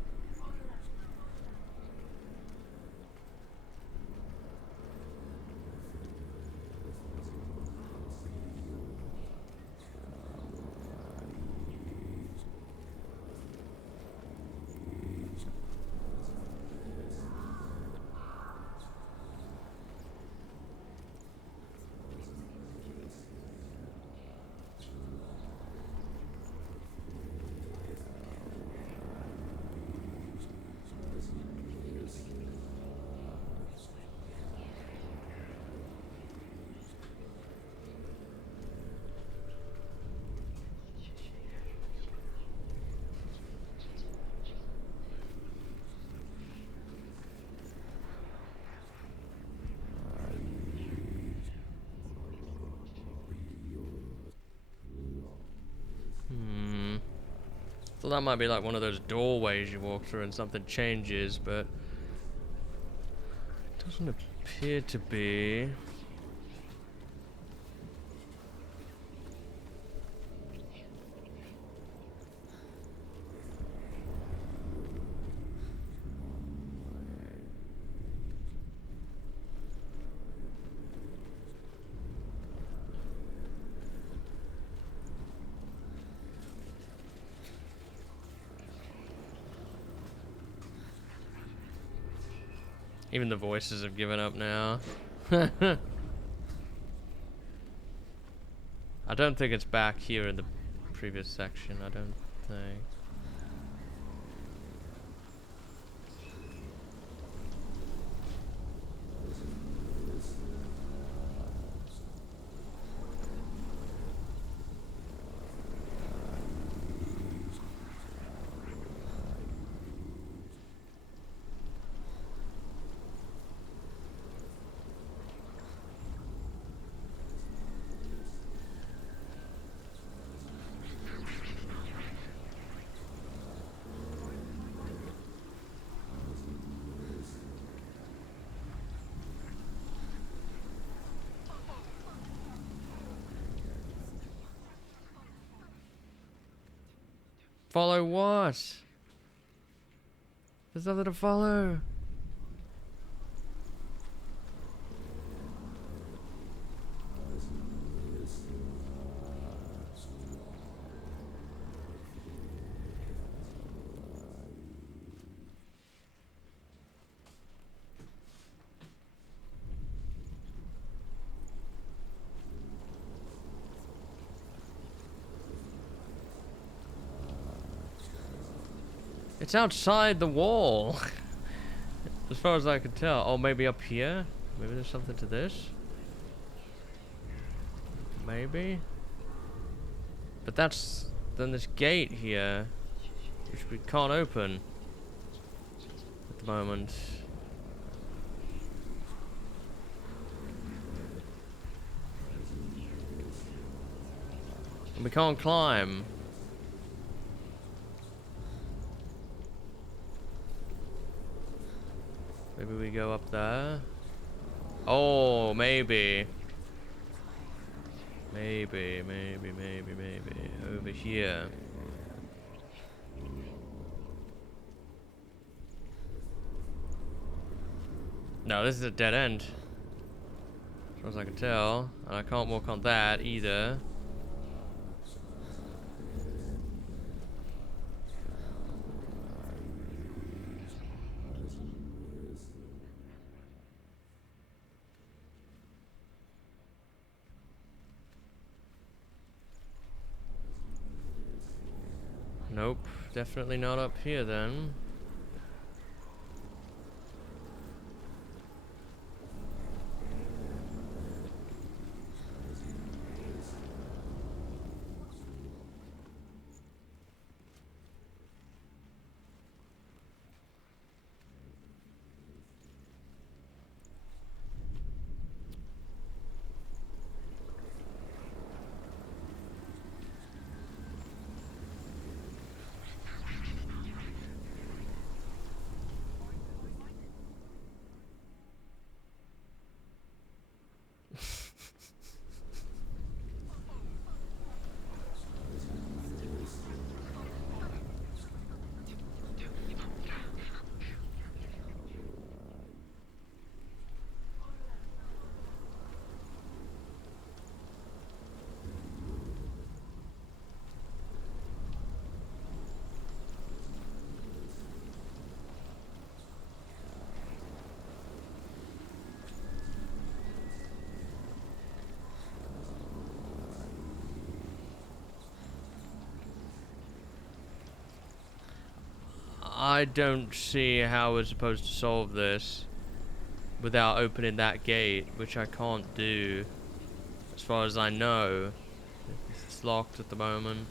So that might be like one of those doorways you walk through and something changes, but it doesn't appear to be. Even the voices have given up now. I don't think it's back here in the previous section, I don't think. Follow what? There's nothing to follow. It's outside the wall. As far as I can tell. Oh, maybe up here? Maybe there's something to this? Maybe? But that's... Then this gate here, which we can't open at the moment. And we can't climb. Maybe we go up there. Oh, maybe. Maybe. Over here. No, this is a dead end. As far as I can tell. And I can't walk on that either. Nope, definitely not up here then. I don't see how we're supposed to solve this without opening that gate, which I can't do. As far as I know, it's locked at the moment.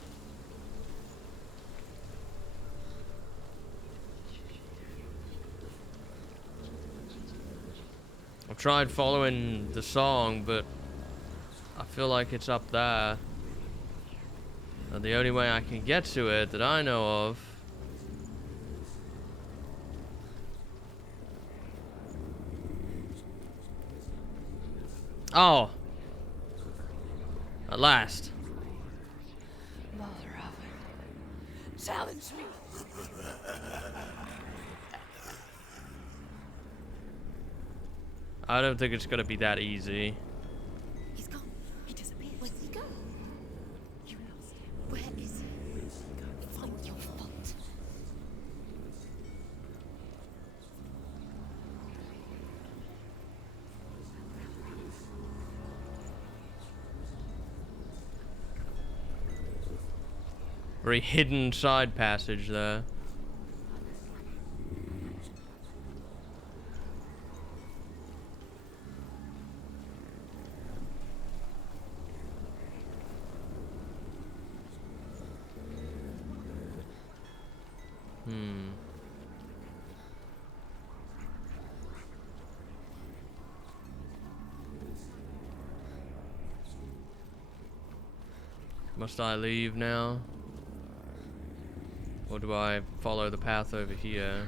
I've tried following the song, but I feel like it's up there. And the only way I can get to it that I know of . Oh! At last. Mother of it. Challenge me. I don't think it's gonna be that easy. He's gone. He disappeared. Where did he go? You lost him. Where is he? Find your fault. Very hidden side passage there. Must I leave now? Or do I follow the path over here?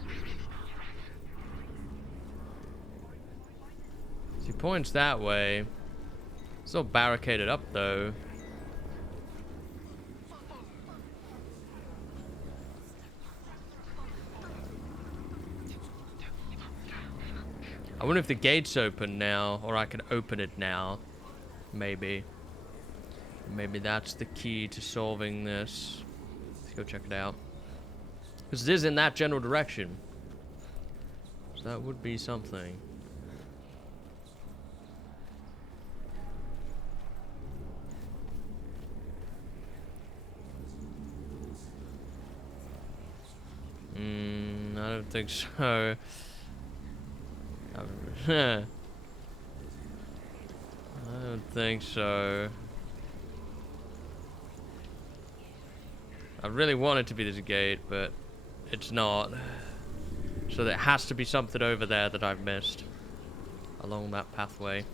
He points that way. Still barricaded up though. I wonder if the gate's open now, or I can open it now. Maybe. Maybe that's the key to solving this. Let's go check it out. Because it is in that general direction. So that would be something. I don't think so. I don't think so. I really want it to be this gate, but it's not. So there has to be something over there that I've missed along that pathway.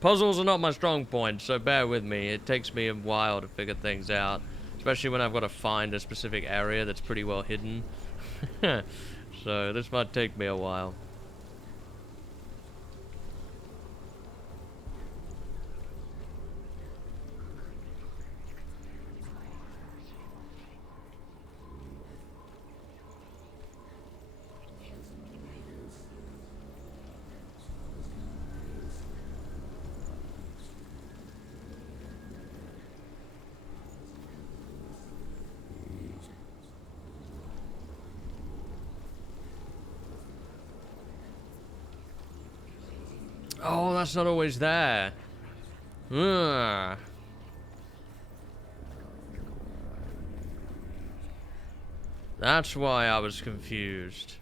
Puzzles are not my strong point, so bear with me. It takes me a while to figure things out, especially when I've got to find a specific area that's pretty well hidden. So this might take me a while. Oh, that's not always there. Ugh. That's why I was confused.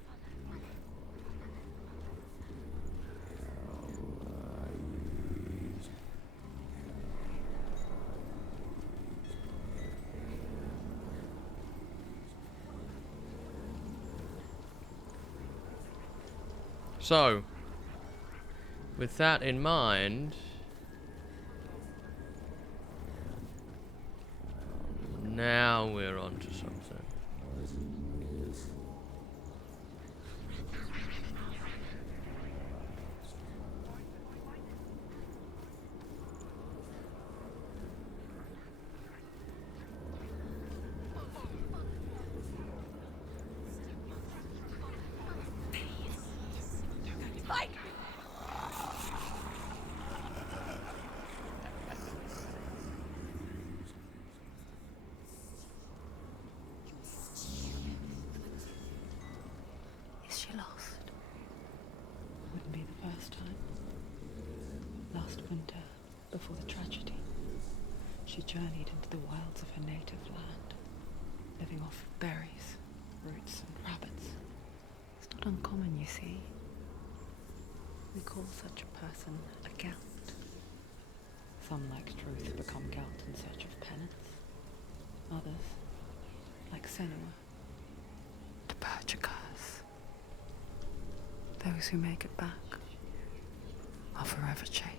So, with that in mind, now we're on to something. Is she lost? Wouldn't be the first time. Last winter, before the tragedy, she journeyed into the wilds of her native land, living off berries, roots, and rabbits. It's not uncommon, you see. We call such a person a Gelt. Some, like truth, become Gelt in search of penance. Others, like Senua, to purge a curse. Those who make it back are forever changed.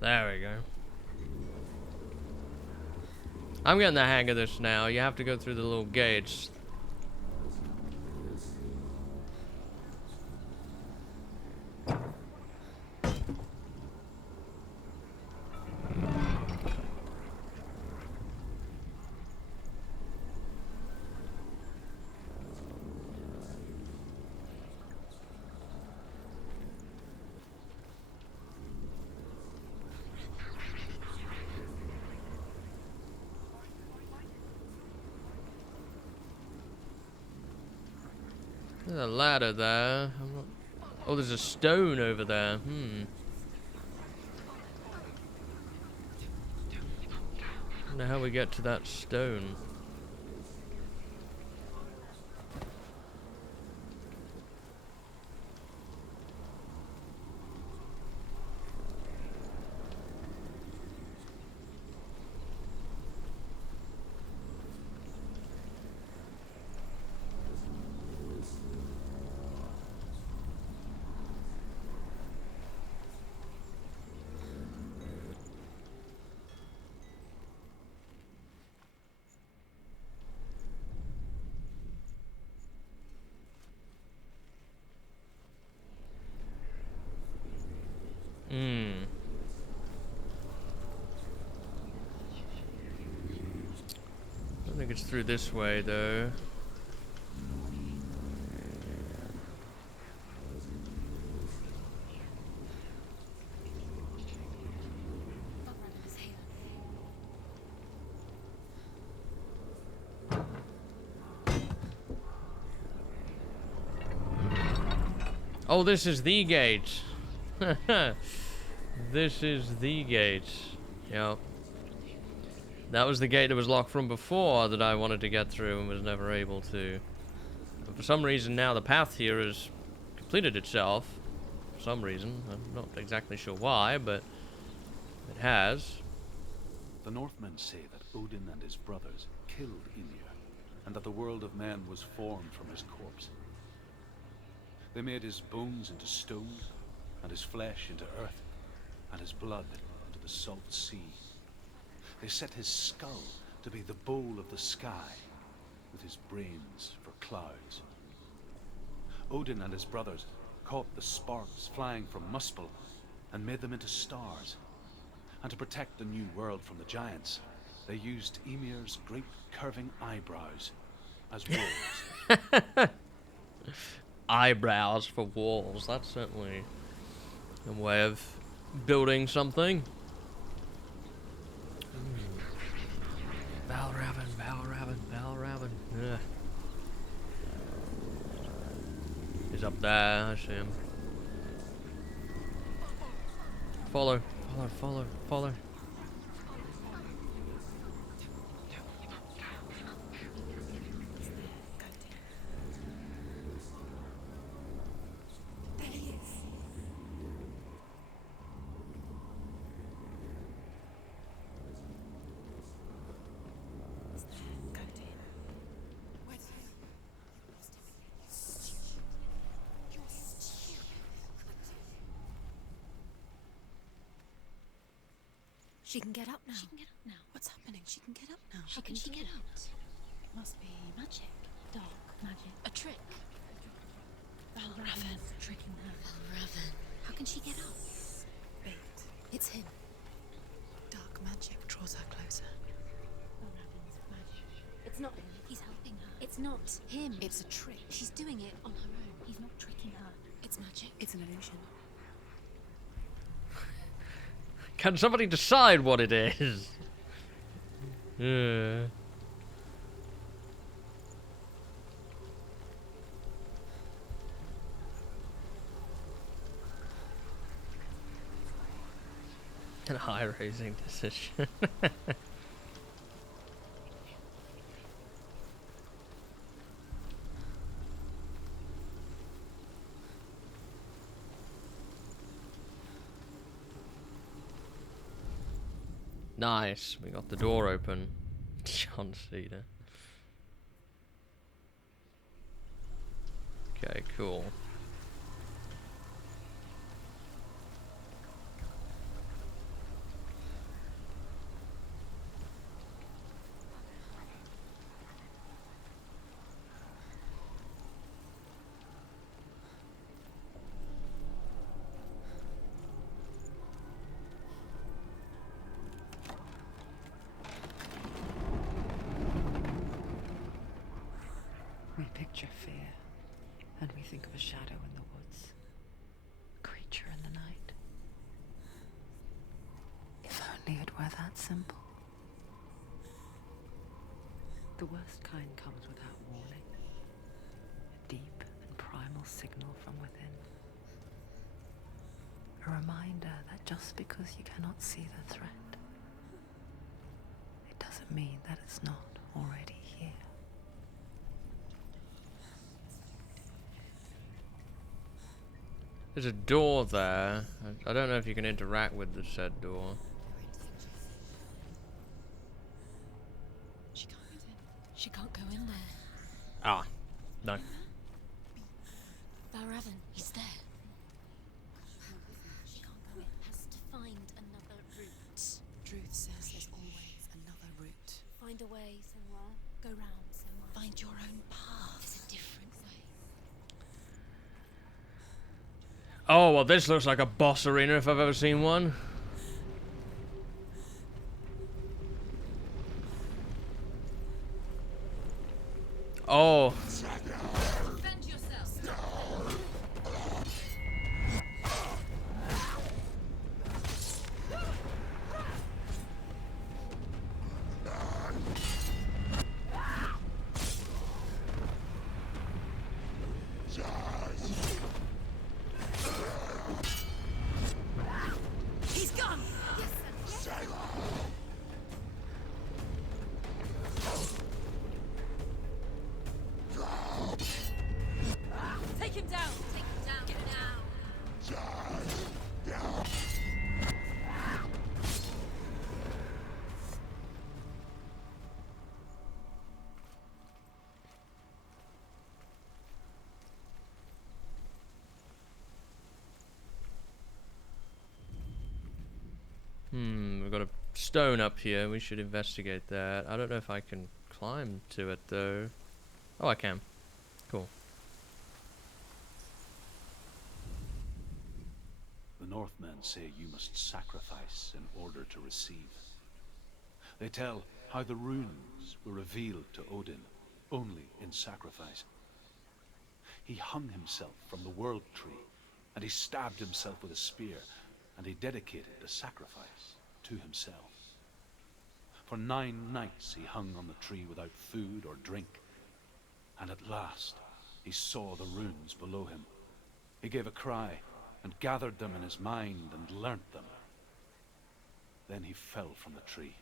There we go. I'm getting the hang of this now. You have to go through the little gates. There's a ladder there. Oh, there's a stone over there. Wonder how we get to that stone. I don't think it's through this way, though. Bubbles here. Oh, this is the gate. This is the gate. Yep. That was the gate that was locked from before that I wanted to get through and was never able to. But for some reason now the path here has completed itself. For some reason. I'm not exactly sure why, but it has. The Northmen say that Odin and his brothers killed Ymir, and that the world of men was formed from his corpse. They made his bones into stone, and his flesh into earth, and his blood into the salt sea. They set his skull to be the bowl of the sky, with his brains for clouds. Odin and his brothers caught the sparks flying from Muspel and made them into stars. And to protect the new world from the giants, they used Ymir's great curving eyebrows as walls. Eyebrows for walls. That's certainly a way of building something. Valravn, Valravn, Valravn. Yeah. He's up there. I see him. Follow, follow, follow, follow. There he is. It's there. Go to him. Where's he? Lost him. You're stupid. She can get up now. She can get up now. What's happening? She can get up now. How can she get out? It must be magic. Dark magic. A trick. Valravn. Tricking her. Valravn. How can she get out? Wait. It's him. Dark magic draws her closer. Valravn's magic. It's not him. He's helping her. It's not him. It's a trick. She's doing it on her own. He's not tricking her. It's magic. It's an illusion. Can somebody decide what it is? Yeah. An eye-raising decision. Nice, we got the door open. John Cena. Okay, cool. We picture fear, and we think of a shadow in the woods, a creature in the night. If only it were that simple. The worst kind comes without warning, a deep and primal signal from within. A reminder that just because you cannot see the threat, it doesn't doesn't mean that it's not already here. There's a door there. I don't know if you can interact with the said door. She can't get in. She can't go in there. Ah, no. Valravn, he's there. She can't go in. Has to find another route. Truth says there's always another route. Find a way, Senua. Go round, Senua. Find your own path. There's a different way. Oh, well, this looks like a boss arena if I've ever seen one. Oh. Defend yourself. He's gone. Yes, sir. Take him down. Take him down. Get down. We've got a stone up here. We should investigate that. I don't know if I can climb to it, though. Oh, I can. Cool. The Northmen say you must sacrifice in order to receive. They tell how the runes were revealed to Odin only in sacrifice. He hung himself from the world tree, and he stabbed himself with a spear, and he dedicated the sacrifice to himself. For 9 nights he hung on the tree without food or drink, and at last he saw the runes below him. He gave a cry, and gathered them in his mind and learnt them. Then he fell from the tree.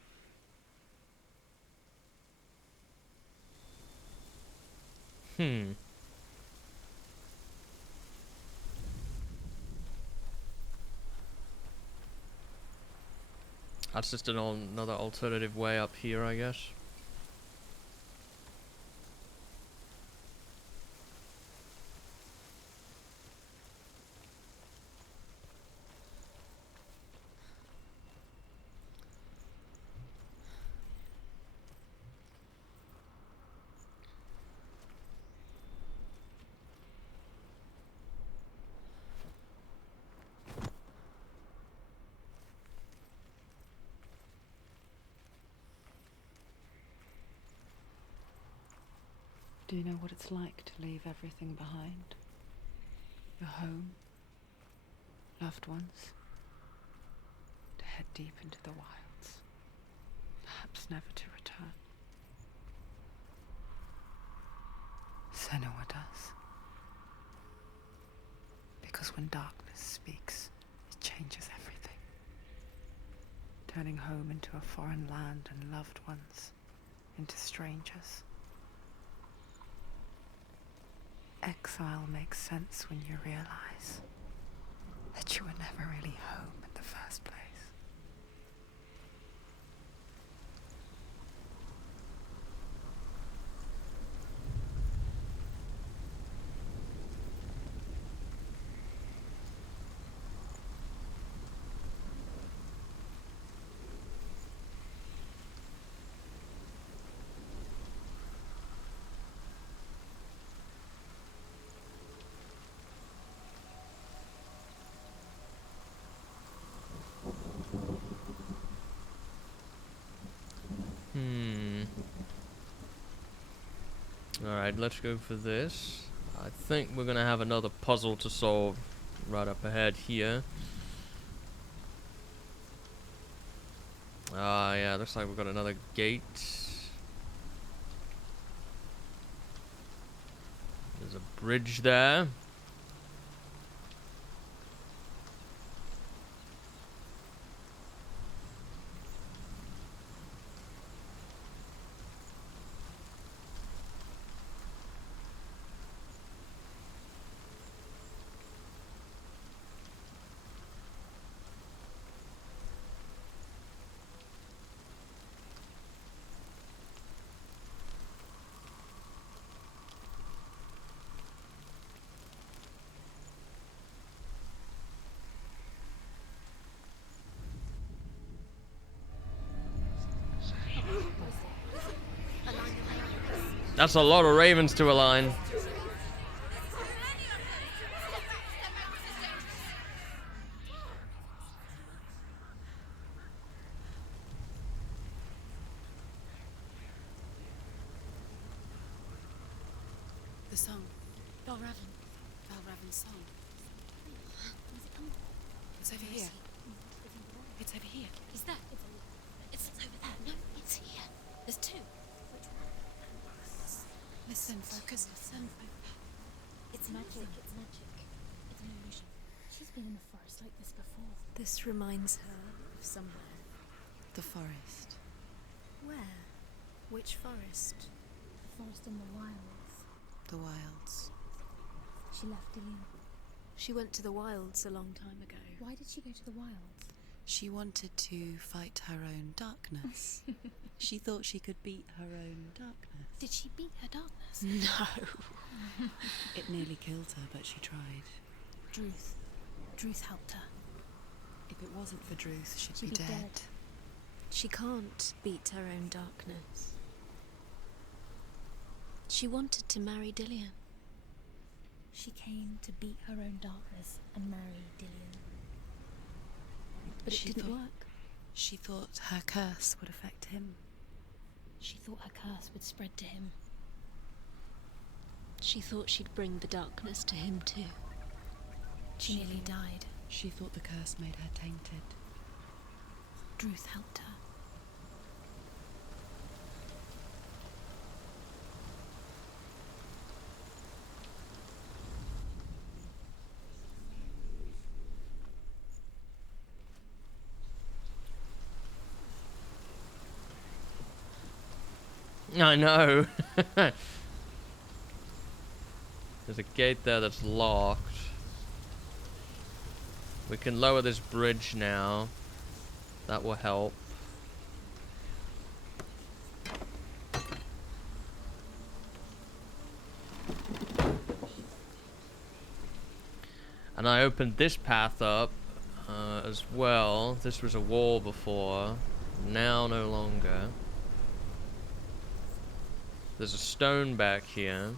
That's just another alternative way up here, I guess. Do you know what it's like to leave everything behind? Your home, loved ones, to head deep into the wilds, perhaps never to return. Senua does. Because when darkness speaks, it changes everything, turning home into a foreign land and loved ones into strangers. Exile makes sense when you realize that you were never really home in the first place. Alright, let's go for this. I think we're gonna have another puzzle to solve right up ahead here. Ah, yeah, looks like we've got another gate. There's a bridge there. That's a lot of ravens to align. The song. Valravan. Valravan's song. It's over here. It's over here. Is that? It's over there. No, it's here. There's two. Listen, focus, listen. It's magic. It's magic. It's an illusion. She's been in the forest like this before. This reminds her of somewhere. The forest. Where? Which forest? The forest in the wilds. The wilds. She left Dillian. She went to the wilds a long time ago. Why did she go to the wilds? She wanted to fight her own darkness. She thought she could beat her own darkness. Did she beat her darkness? No. It nearly killed her, but she tried. Druth. Druth helped her. If it wasn't for Druth, she'd She'd be be dead. dead. She can't beat her own darkness. She wanted to marry Dillian. She came to beat her own darkness and marry Dillian. But She it didn't thought- work. She thought her curse would affect him. She thought her curse would spread to him. She thought she'd bring the darkness to him too. She nearly died. She thought the curse made her tainted. Druth helped her. I know. There's a gate there that's locked. We can lower this bridge now. That will help. And I opened this path up as well. This was a wall before. Now no longer. There's a stone back here.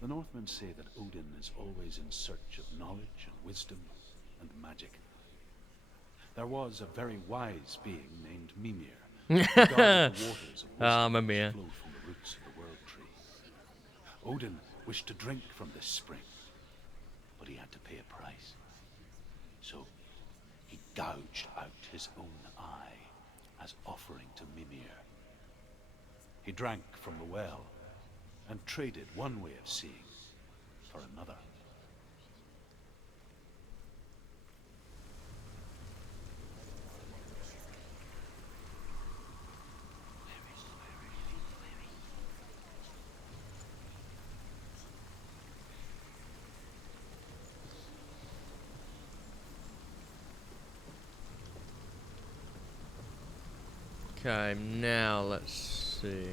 The Northmen say that Odin is always in search of knowledge and wisdom and magic. There was a very wise being named Mimir, who guarded the waters of wisdom Mimir. which flow from the roots of the world tree. Odin wished to drink from this spring, but he had to pay a price. So he gouged out his own eye as offering to Mimir. He drank from the well and traded one way of seeing for another. Okay, now let's see.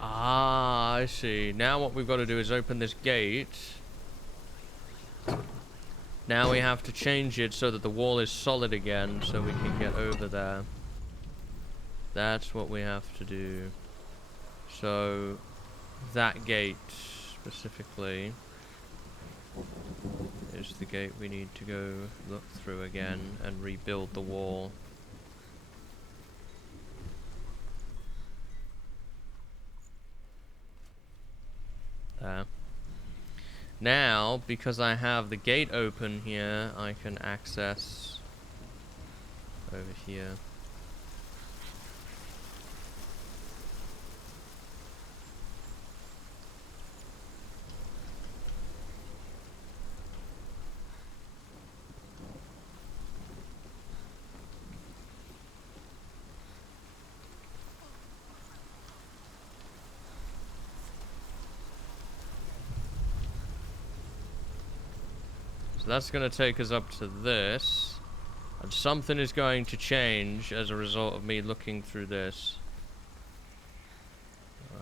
Ah, I see. Now what we've got to do is open this gate. Now we have to change it so that the wall is solid again, so we can get over there. That's what we have to do. So, that gate, specifically, is the gate we need to go look through again and rebuild the wall. There. Now, because I have the gate open here, I can access over here. So that's going to take us up to this. And something is going to change as a result of me looking through this.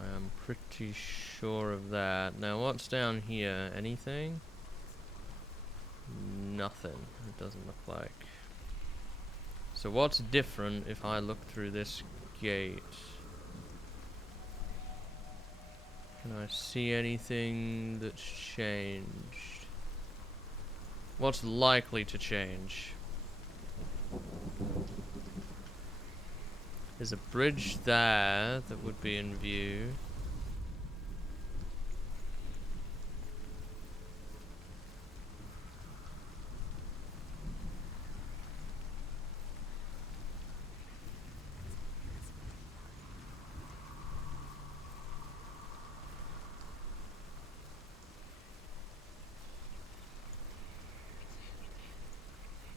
I am pretty sure of that. Now, what's down here? Anything? Nothing. It doesn't look like. So what's different if I look through this gate? Can I see anything that's changed? What's likely to change? There's a bridge there that would be in view.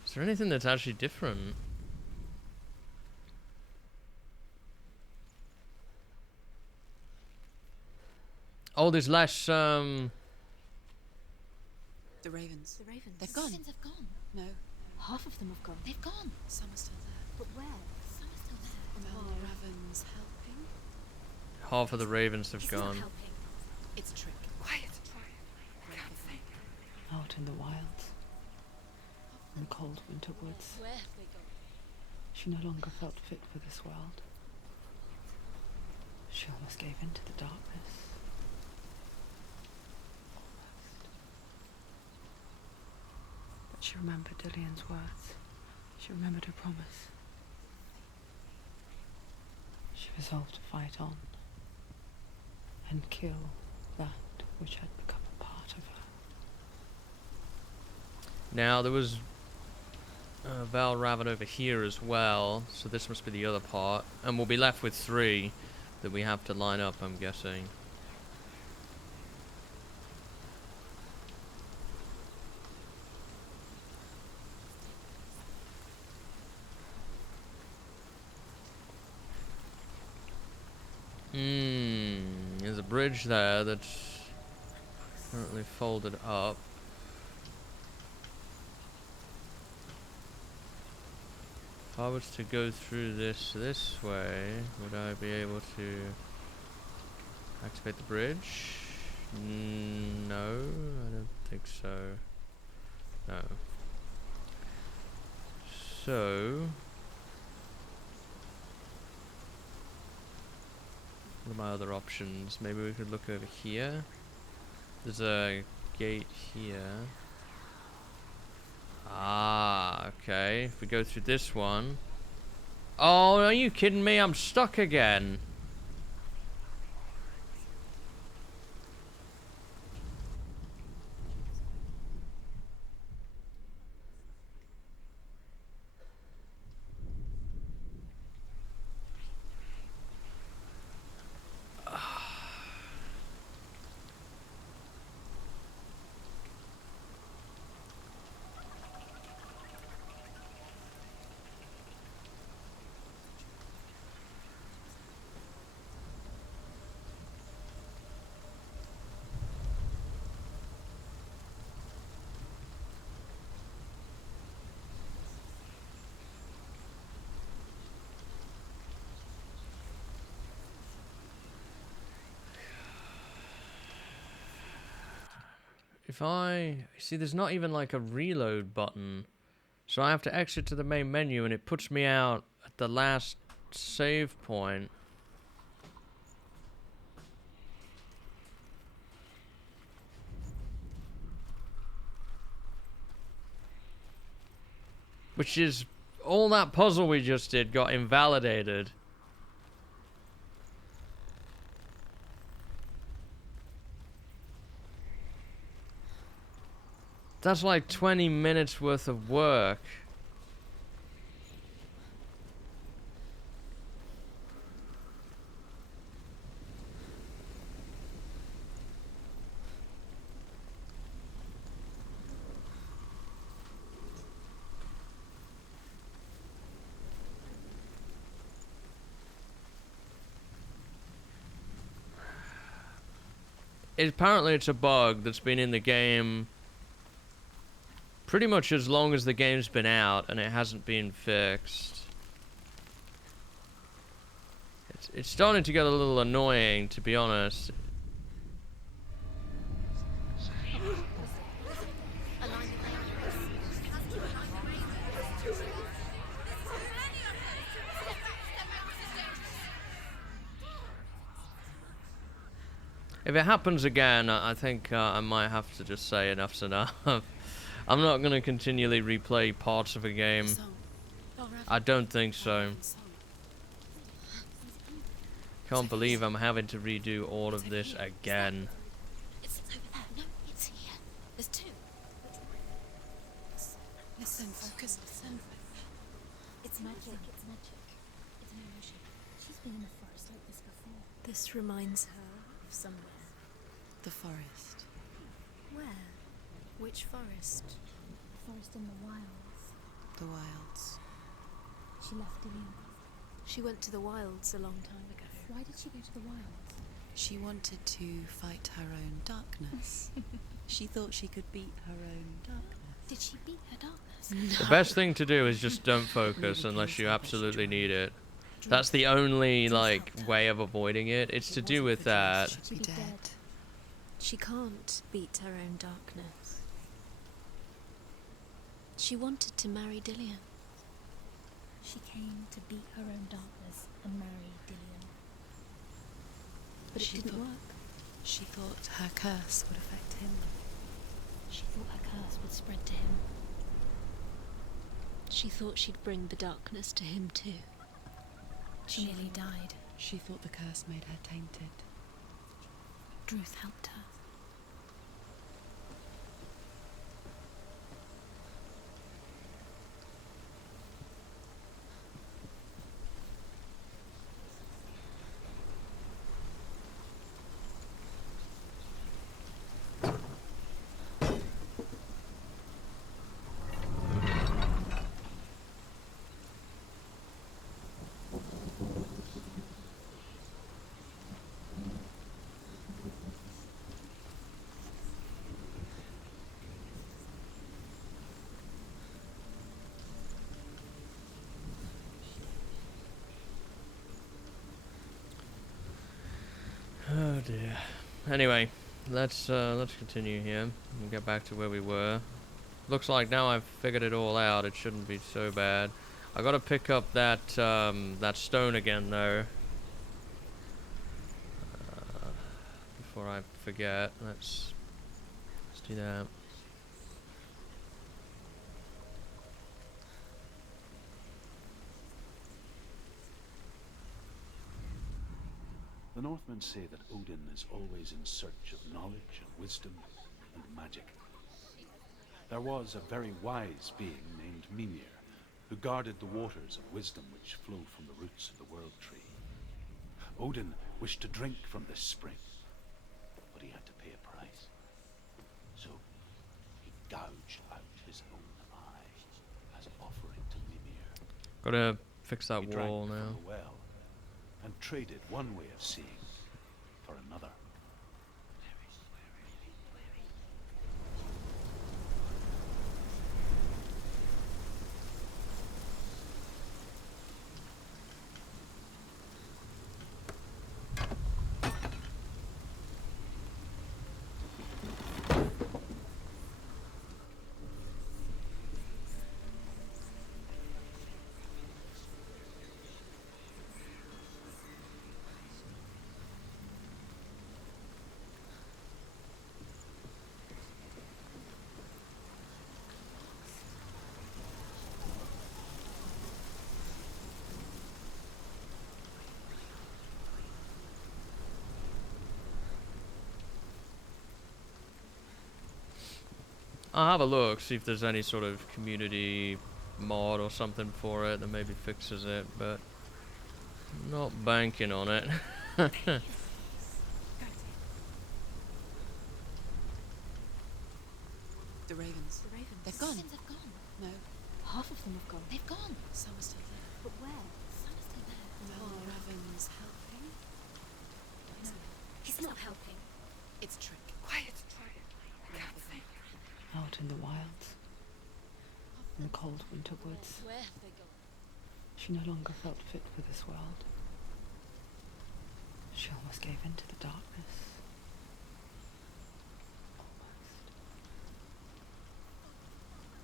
Is there anything that's actually different? Oh, there's less, The ravens. The ravens. They've gone. The ravens have gone. No, Half of them have gone. they've gone. Some are still there. But where? Some are still there. And Well, why? ravens helping. half of the ravens have It's not gone. helping. It's a trick. Quiet. Raven. Out in the wilds, in the cold winter woods, Where have they gone? she no longer felt fit for this world. She almost gave in to the darkness. Almost. But she remembered Dillion's words. She remembered her promise. She resolved to fight on and kill that which had become a part of her. Now, there was Val Raven over here as well, so this must be the other part. And we'll be left with 3 that we have to line up, I'm guessing. There's a bridge there that's currently folded up. If I was to go through this way, would I be able to activate the bridge? No, I don't think so. No. So, what are my other options? Maybe we could look over here. There's a gate here. Ah, okay. If we go through this one. Oh, are you kidding me? I'm stuck again. If I... See, there's not even like a reload button. So I have to exit to the main menu and it puts me out at the last save point. Which is... All that puzzle we just did got invalidated. That's like 20 minutes worth of work. Apparently it's a bug that's been in the game pretty much as long as the game's been out and it hasn't been fixed. It's starting to get a little annoying, to be honest. If it happens again, I think I might have to just say enough's enough. I'm not going to continually replay parts of a game. I don't think so. Can't believe I'm having to redo all of this again. It's over there. No, it's here. There's two. Listen, focus, listen. It's magic. It's magic. It's an illusion. She's been in the forest like this before. This reminds her of somewhere. The forest. Where? Which forest? The forest in the wilds. The wilds. She left Dillian. She went to the wilds a long time ago. Why did she go to the wilds? She wanted to fight her own darkness. She thought she could beat her own darkness. Did she beat her darkness? The best thing to do is just don't focus unless you absolutely need it. That's the only, like, way of avoiding it. It's to do with that. She'd be dead. She can't beat her own darkness. She wanted to marry Dillian. She came to beat her own darkness and marry Dillian. But it didn't work. She thought her curse would affect him. She thought her curse would spread to him. She thought she'd bring the darkness to him too. She nearly died. She thought the curse made her tainted. Druth helped her. Oh dear. Anyway, let's continue here and get back to where we were. Looks like now I've figured it all out. It shouldn't be so bad. I gotta pick up that that stone again though. Before I forget, let's do that. The Northmen say that Odin is always in search of knowledge and wisdom and magic. There was a very wise being named Mimir, who guarded the waters of wisdom which flow from the roots of the World Tree. Odin wished to drink from this spring, but he had to pay a price. So he gouged out his own eye as an offering to Mimir. Gotta fix that He drank wall from now. the well and traded one way of seeing for another. I'll have a look, see if there's any sort of community mod or something for it that maybe fixes it, but I'm not banking on it. The ravens. The ravens. They've gone. Ravens have gone. No. Half of them have gone. They've gone. Some are still there. But where? Some are still there. Well, Raven's helping. No, he's not helping. It's trick. Quiet. Out in the wilds. in the cold winter woods. Where have they gone? She no longer felt fit for this world. She almost gave in to the darkness. Almost.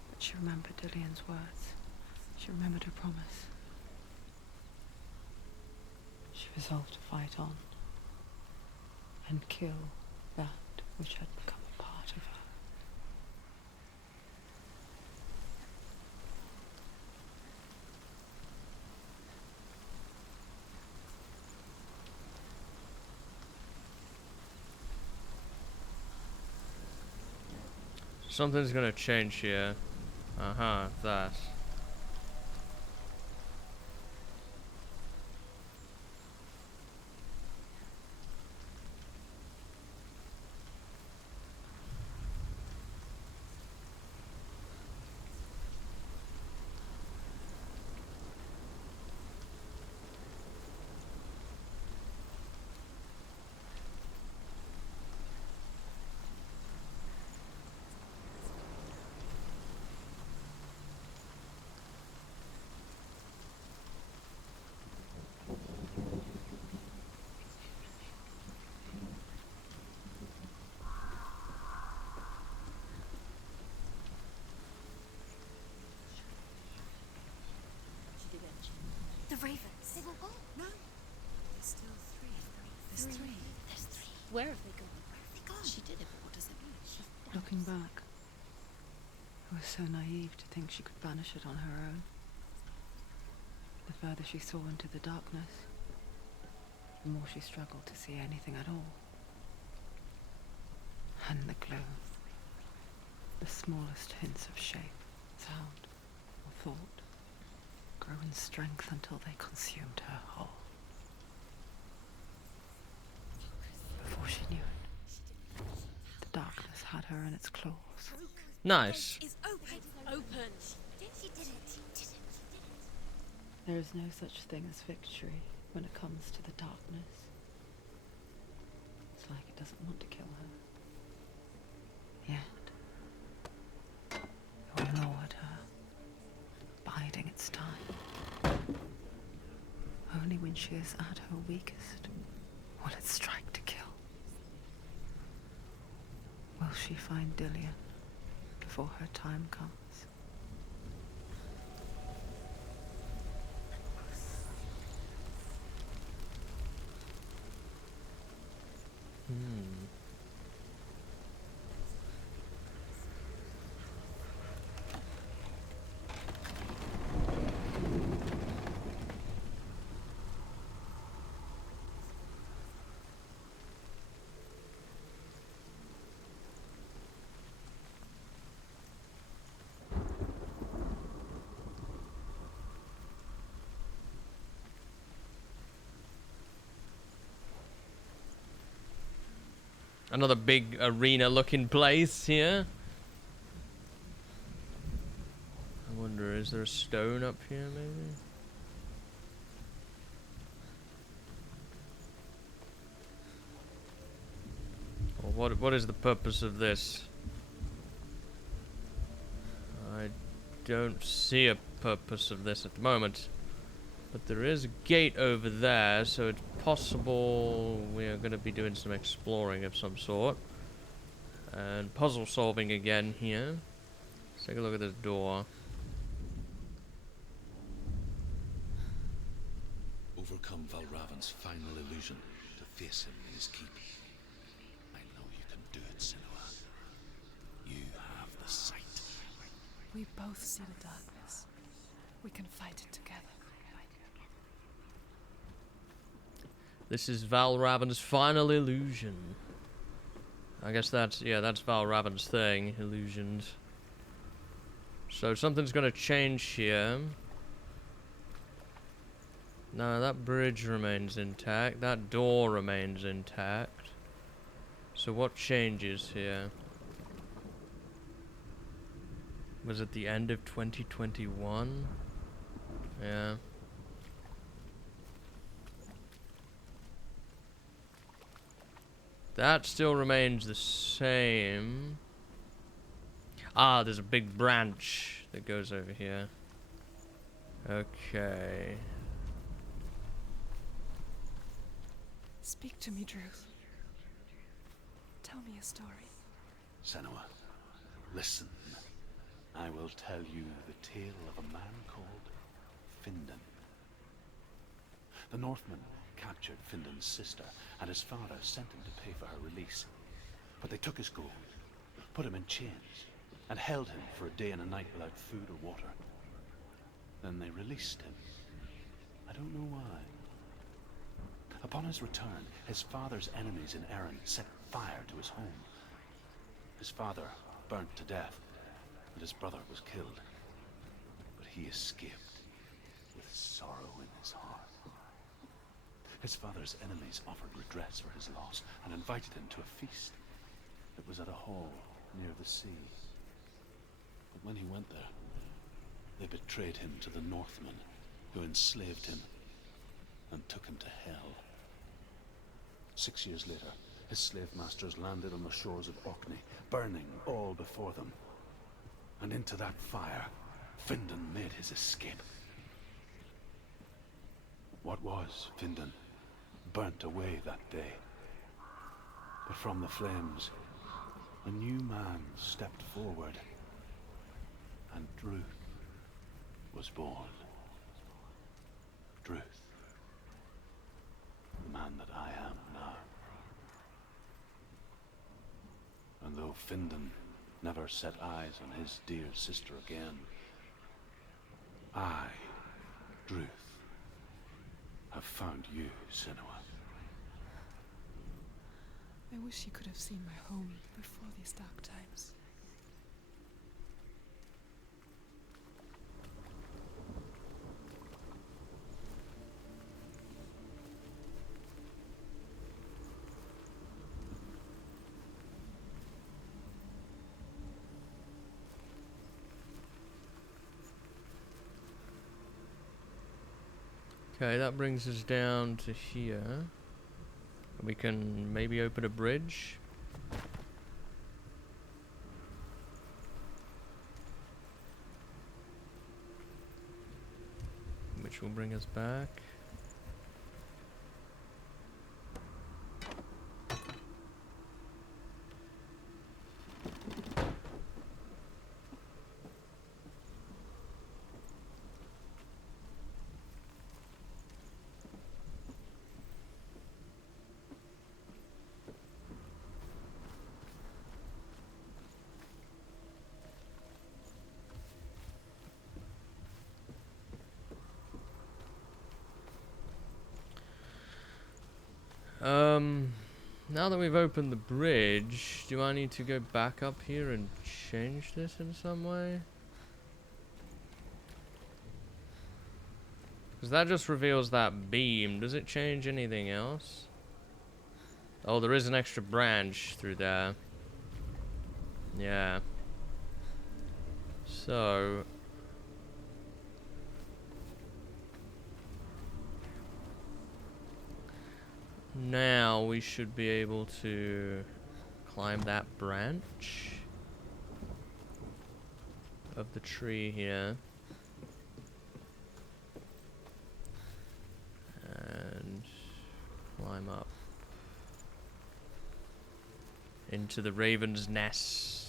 But she remembered Dillian's words. She remembered her promise. She resolved to fight on and kill that which had become a part of her. Something's gonna change here. That. The ravens. They've all gone. No. There's still three. There's three. There's three. Where have they gone? Where have they gone? She did it, but what does it mean? Looking back, it was so naive to think she could banish it on her own. The further she saw into the darkness, the more she struggled to see anything at all. And the gloom, the smallest hints of shape, sound, or thought, grew in strength until they consumed her whole. Before she knew it, the darkness had her in its claws. Nice. It's open. Open. She did it. She did it. She did it. There is no such thing as victory when it comes to the darkness. It's like it doesn't want to kill her. Yet, it will gnaw at her, biding its time. Only when she is at her weakest will it strike to kill. Will she find Dillian before her time comes? Another big arena-looking place here. I wonder, is there a stone up here, maybe? Or what is the purpose of this? I don't see a purpose of this at the moment. But there is a gate over there, so it's possible we are going to be doing some exploring of some sort. And puzzle solving again here. Let's take a look at this door. Overcome Valravan's final illusion to face him in his keep. I know you can do it, Senua. You have the sight. We both see the darkness. We can fight it together. This is Valravan's final illusion. I guess that's Valravan's thing, illusions. So something's gonna change here. No, that bridge remains intact. That door remains intact. So what changes here? Was it the end of 2021? Yeah. That still remains the same. Ah, there's a big branch that goes over here. Okay. Speak to me, Druth. Tell me a story. Senua, listen. I will tell you the tale of a man called Findan. The Northmen captured Findan's sister, and his father sent him to pay for her release. But they took his gold, put him in chains, and held him for a day and a night without food or water. Then they released him. I don't know why. Upon his return, his father's enemies in Erin set fire to his home. His father burnt to death, and his brother was killed. But he escaped with sorrow in his heart. His father's enemies offered redress for his loss and invited him to a feast. It was at a hall near the sea. But when he went there, they betrayed him to the Northmen, who enslaved him and took him to hell. 6 years later, his slave masters landed on the shores of Orkney, burning all before them. And into that fire, Findan made his escape. What was Findan burnt away that day. But from the flames, a new man stepped forward, and Druth was born. Druth, the man that I am now. And though Findan never set eyes on his dear sister again, I, Druth, have found you, Senua. I wish you could have seen my home before these dark times. Okay, that brings us down to here. We can maybe open a bridge. Which will bring us back. Now that we've opened the bridge, do I need to go back up here and change this in some way? Because that just reveals that beam. Does it change anything else? Oh, there is an extra branch through there. Yeah. So... now we should be able to climb that branch of the tree here. And climb up into the raven's nest.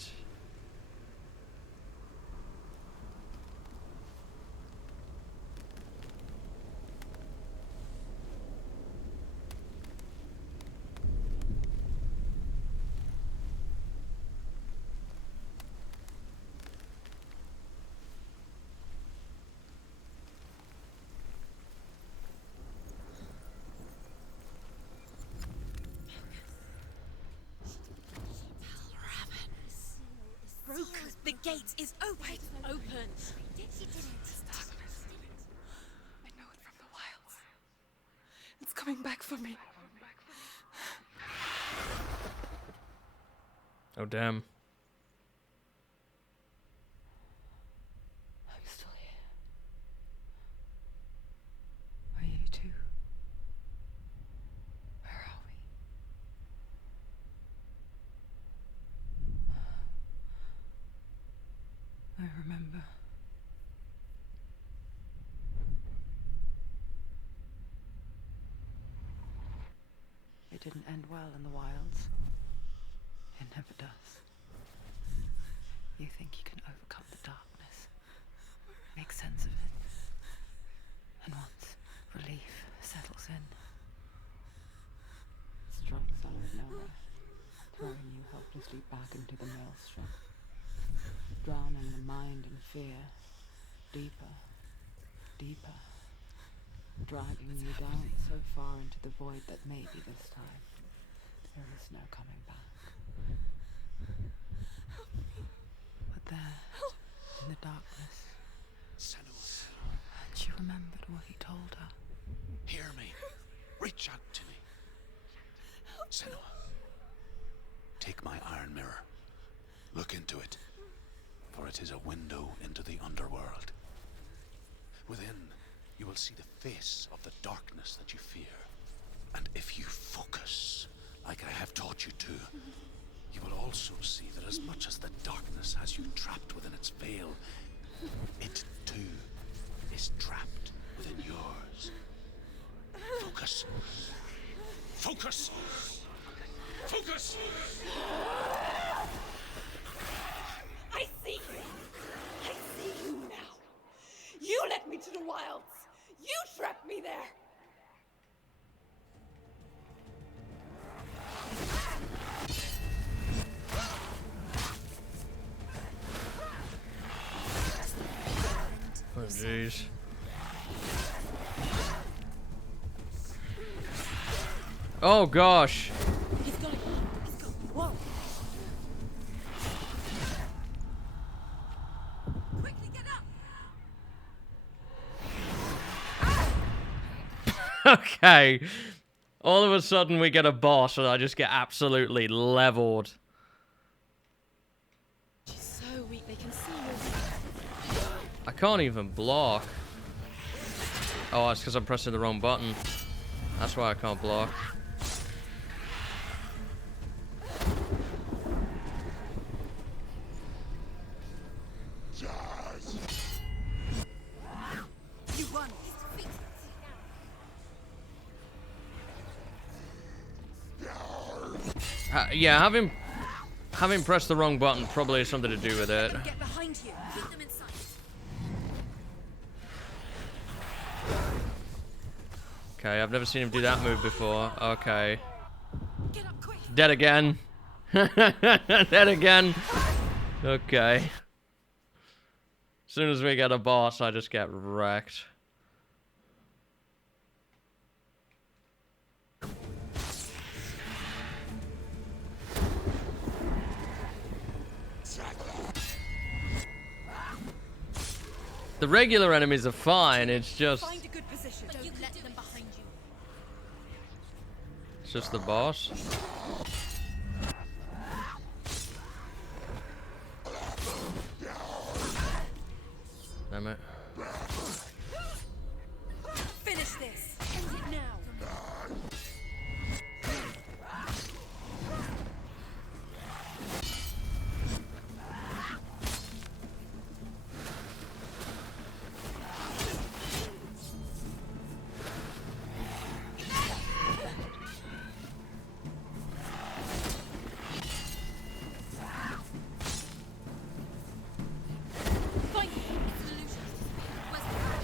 The gate is open. Open. This darkness. I know it from the wilds. It's coming back for me. Oh, damn. I'm still here. Are you too? Where are we? I remember didn't end well in the wilds. It never does. You think you can overcome the darkness, make sense of it, and once relief settles in, it strikes out of nowhere, throwing you helplessly back into the maelstrom, drowning the mind in fear, deeper, deeper, dragging you down so far into the void that maybe this time there is no coming back. But there, in the darkness, Senua, she remembered what he told her. hear me. Reach out to me. Senua, take my iron mirror. Look into it, for it is a window into the underworld. Within, you will see the face of the darkness that you fear. And if you focus, like I have taught you to, you will also see that as much as the darkness has you trapped within its veil, it too is trapped within yours. Focus. Focus! Focus! I see you. I see you now. You led me to the wilds. You trapped me there. Oh, jeez. Oh, gosh. He's got it. He's got it. Whoa. Quickly get up. Okay. All of a sudden we get a boss and I just get absolutely leveled. She's so weak, they can see her. I can't even block. Oh, it's because I'm pressing the wrong button. That's why I can't block. You run. Yeah, having pressed the wrong button probably has something to do with it. Get behind you. Keep them in sight. Okay, I've never seen him do that move before. Okay. Get up quick. Dead again. Dead again. Okay. As soon as we get a boss, I just get wrecked. The regular enemies are fine, it's just... Find a good position. But you let them behind you. It's just the boss. Damn it. Finish this. End it now. Find the solution. Where's the power?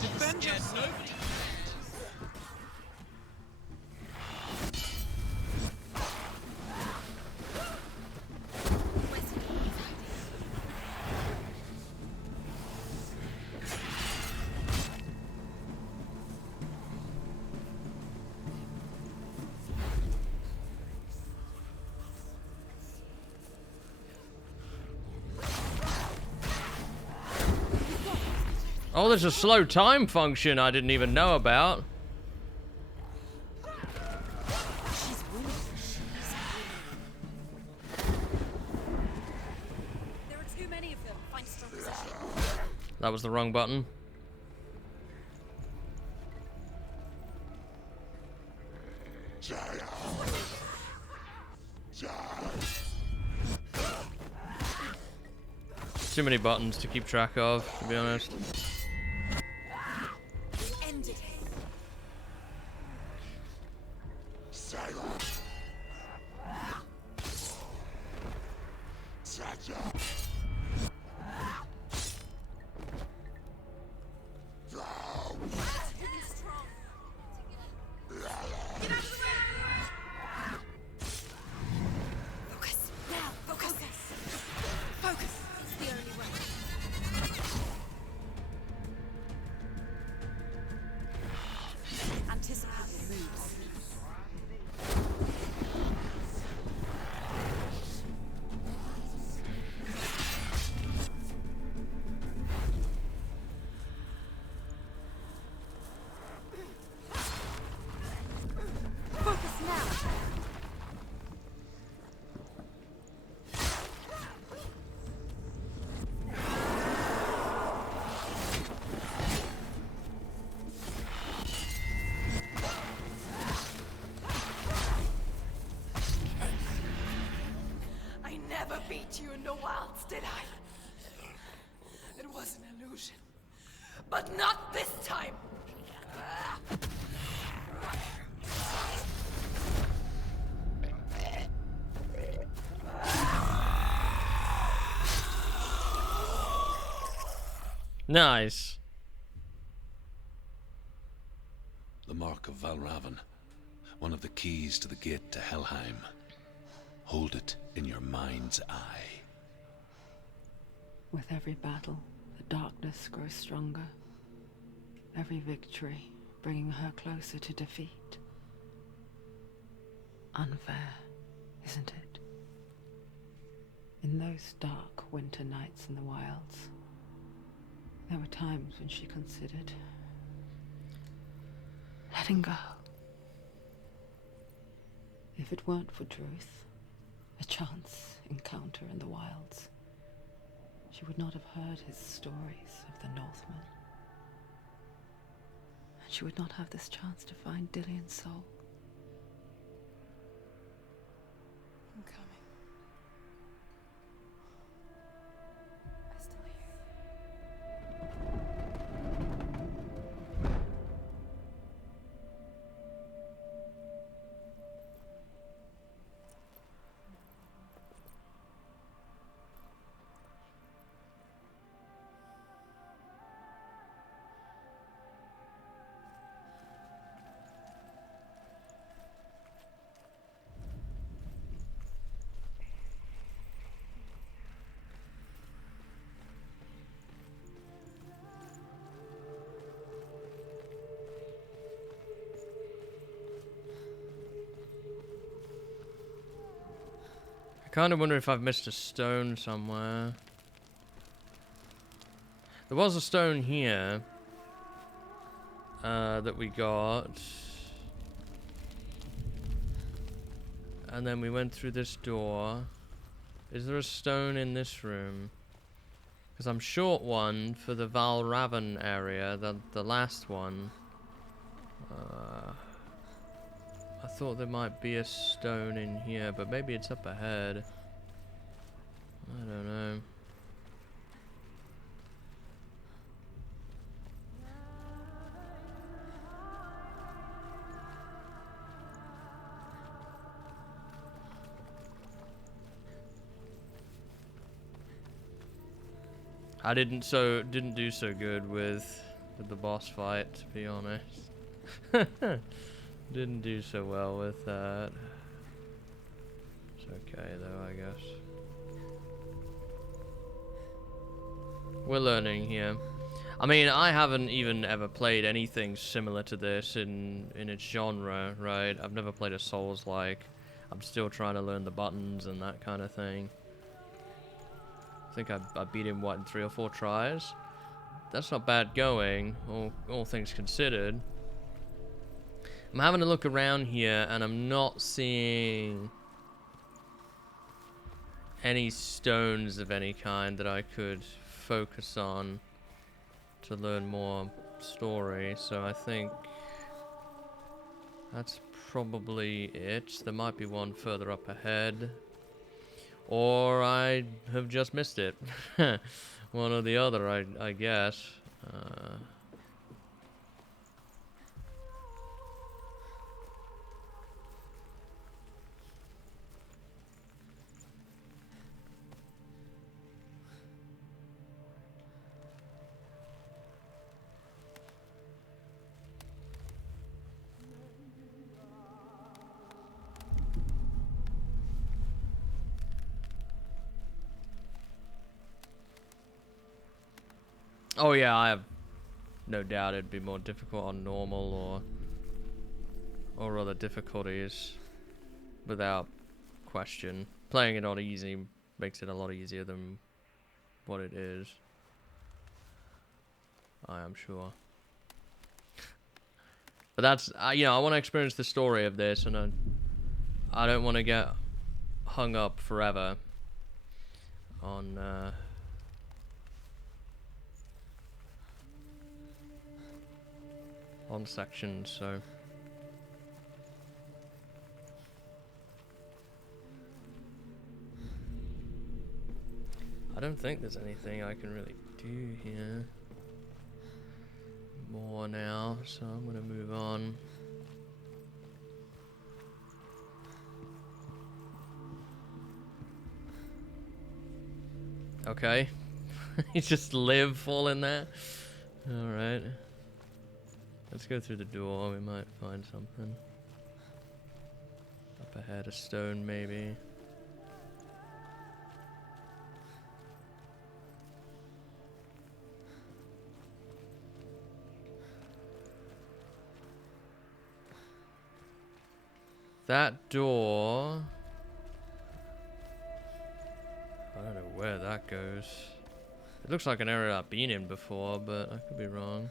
Defend yourself! Where's the power? Oh, there's a slow time function I didn't even know about. She's winning. There are too many of them. Find a strong position. That was the wrong button. Too many buttons to keep track of, to be honest. Ended him. Focus. Now, focus. Focus. It's the only way. Anticipate your moves. Focus now. I never beat you in the wilds, did I? It was an illusion. But not this time! Nice. The mark of Valravn. One of the keys to the gate to Helheim. Hold it in your mind's eye. With every battle, the darkness grows stronger. Every victory bringing her closer to defeat. Unfair, isn't it? In those dark winter nights in the wilds, there were times when she considered letting go. If it weren't for Druth, a chance encounter in the wilds, she would not have heard his stories of the Northmen. And she would not have this chance to find Dillion's soul. I'm coming. I still hear you. I kind of wonder if I've missed a stone somewhere. There was a stone here that we got. And then we went through this door. Is there a stone in this room? Because I'm short one for the Valravn area, the last one. I thought there might be a stone in here, but maybe it's up ahead. I don't know. I didn't do so good with the boss fight, to be honest. Didn't do so well with that. It's okay though, I guess. We're learning here. I mean, I haven't even ever played anything similar to this in its genre, right? I've never played a Souls-like. I'm still trying to learn the buttons and that kind of thing. I think I beat him, what, in 3 or 4 tries? That's not bad going, all things considered. I'm having a look around here, and I'm not seeing any stones of any kind that I could focus on to learn more story, so I think that's probably it. There might be one further up ahead. Or I have just missed it. One or the other, I guess. Oh yeah, I have no doubt it'd be more difficult on normal or other difficulties, without question. Playing it on easy makes it a lot easier than what it is. I am sure. But that's, you know, I want to experience the story of this, and I don't want to get hung up forever on sections, so. I don't think there's anything I can really do here more now, so I'm gonna move on. Okay. You just live, fall in there. Alright. Let's go through the door, we might find something. Up ahead, a stone maybe. That door... I don't know where that goes. It looks like an area I've been in before, but I could be wrong.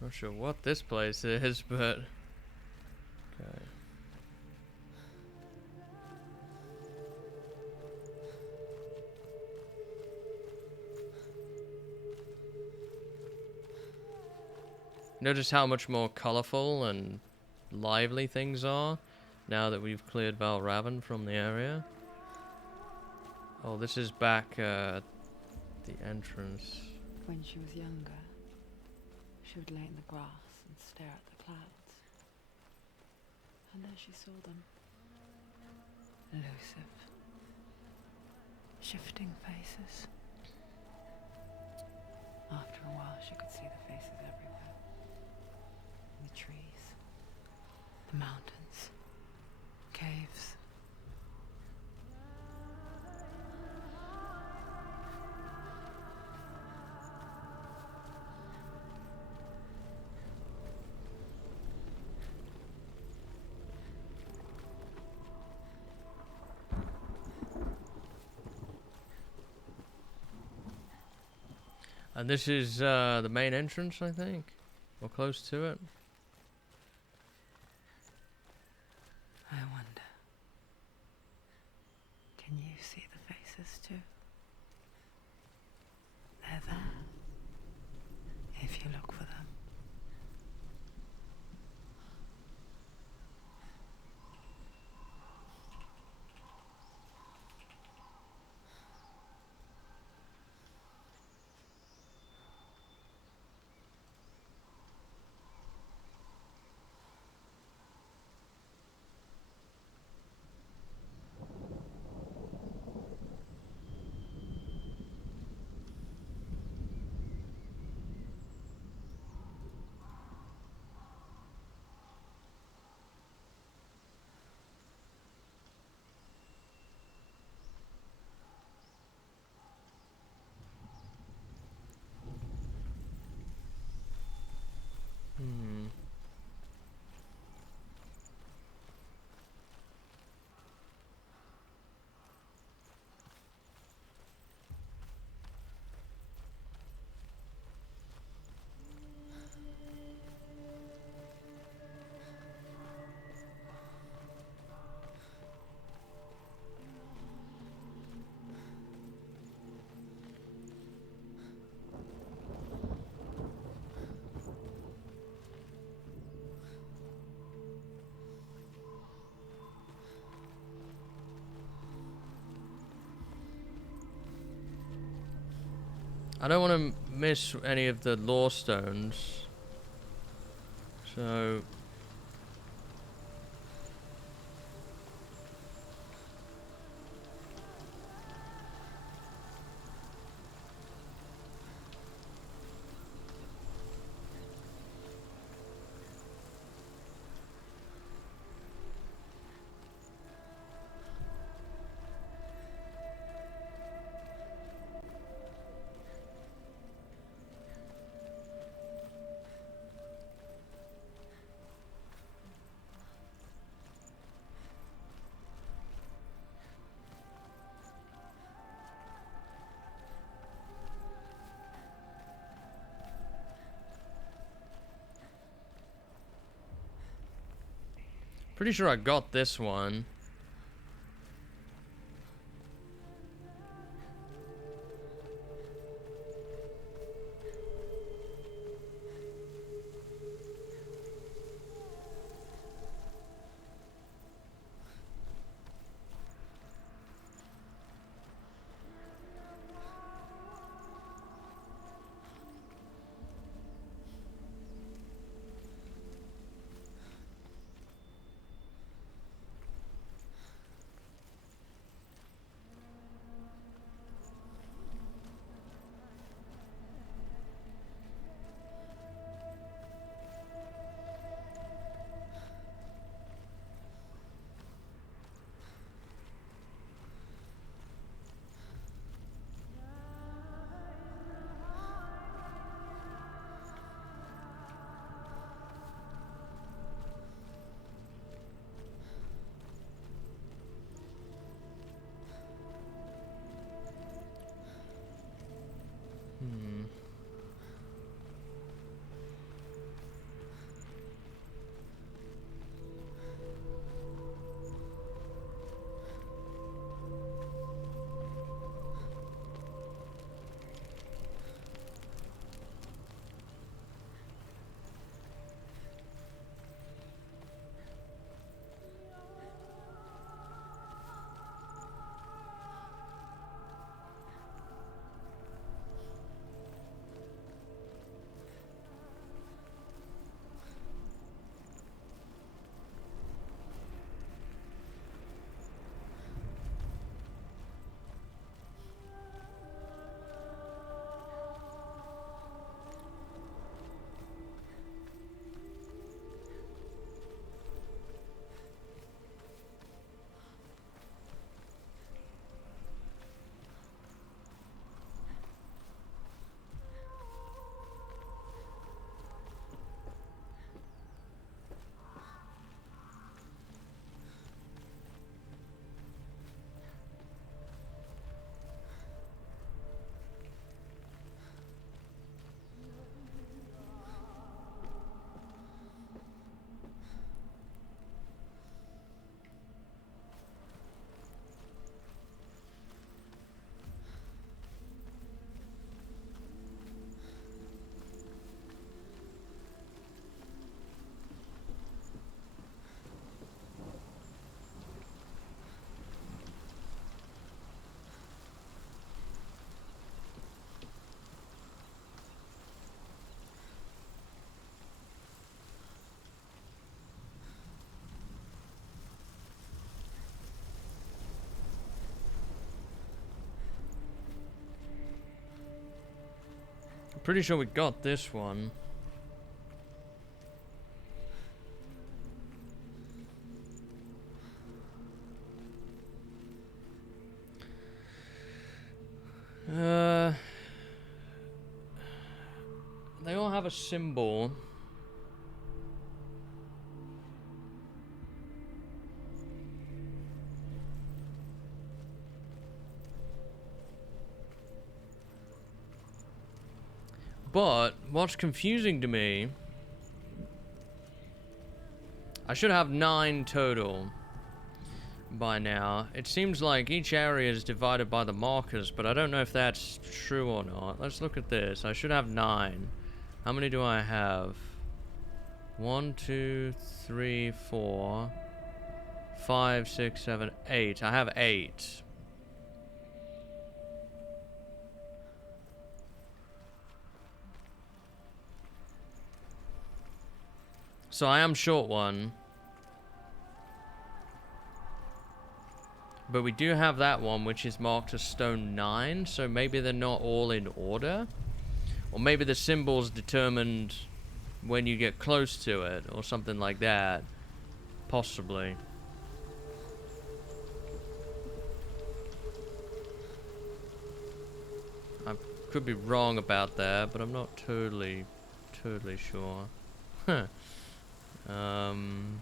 Not sure what this place is, but... Okay. Notice how much more colorful and lively things are now that we've cleared Valravn from the area. Oh, this is back at the entrance. When she was younger, she would lay in the grass and stare at the clouds. And there she saw them. Elusive. Shifting faces. After a while, she could see the faces everywhere. The trees, the mountains, caves. And this is the main entrance, I think, or close to it. I wonder, can you see the faces too? They're there, if you look for them. I don't want to miss any of the lore stones. So... Pretty sure I got this one. Pretty sure we got this one. They all have a symbol. But what's confusing to me, I should have 9 total by now. It seems like each area is divided by the markers, but I don't know if that's true or not. Let's look at this. I should have 9. How many do I have? 1, 2, 3, 4, 5, 6, 7, 8. I have 8. So I am short one. But we do have that one, which is marked as stone 9. So maybe they're not all in order. Or maybe the symbol's determined when you get close to it. Or something like that. Possibly. I could be wrong about that, but I'm not totally sure. Huh. I'm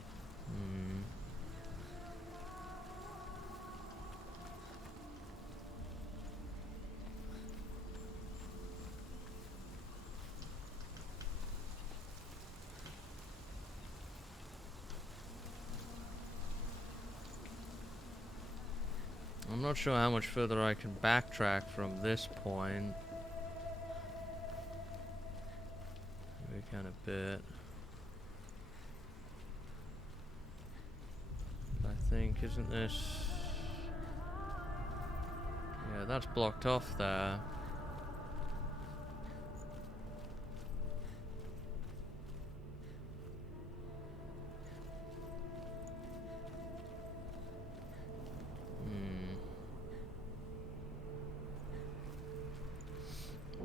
not sure how much further I can backtrack from this point. Maybe kind of bit. I think, isn't this... Yeah, that's blocked off there.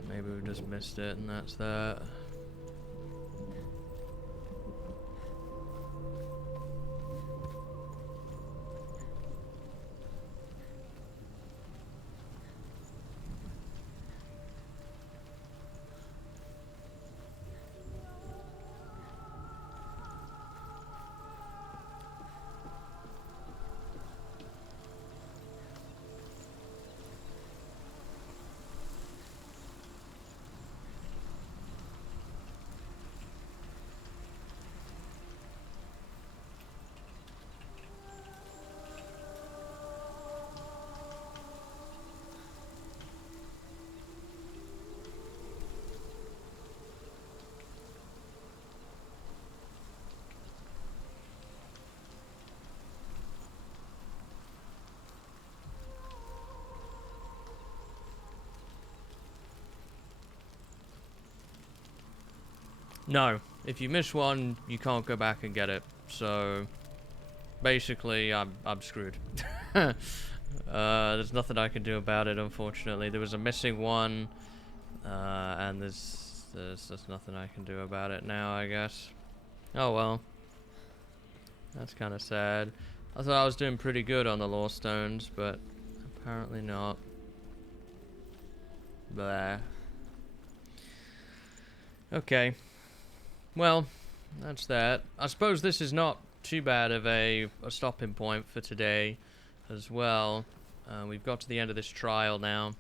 Maybe we just missed it and that's that. No, if you miss one, you can't go back and get it. So, basically, I'm screwed. There's nothing I can do about it, unfortunately. There was a missing one, and there's just nothing I can do about it now, I guess. Oh well. That's kind of sad. I thought I was doing pretty good on the lore stones, but apparently not. Blah. Okay. Well, that's that. I suppose this is not too bad of a stopping point for today as well. We've got to the end of this trial now.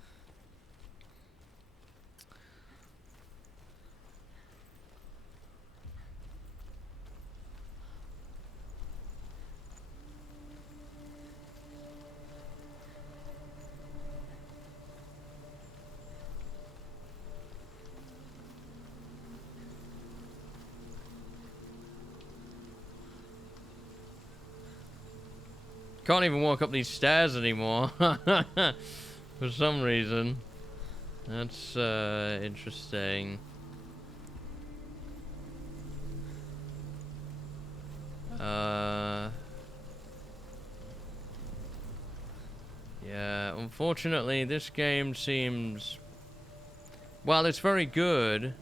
Can't even walk up these stairs anymore. For some reason. That's interesting. Yeah, unfortunately this game seems... While it's very good,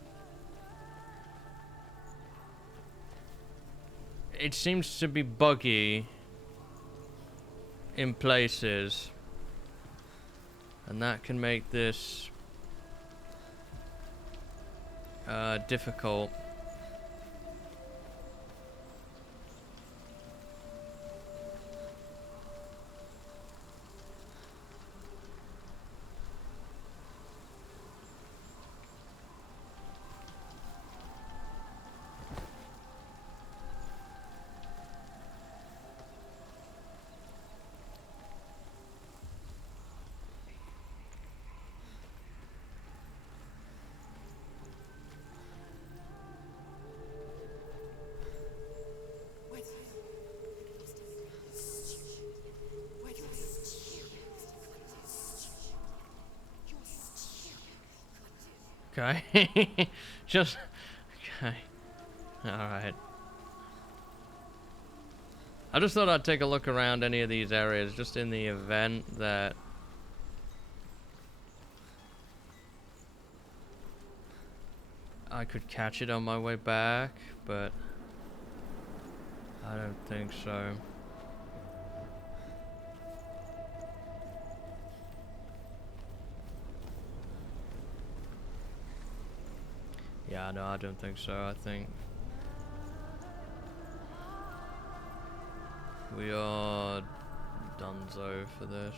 it seems to be buggy in places, and that can make this difficult. Okay. Just... Okay. Alright. I just thought I'd take a look around any of these areas, just in the event that I could catch it on my way back, but I don't think so. Yeah, no, I don't think so. I think we are donezo for this.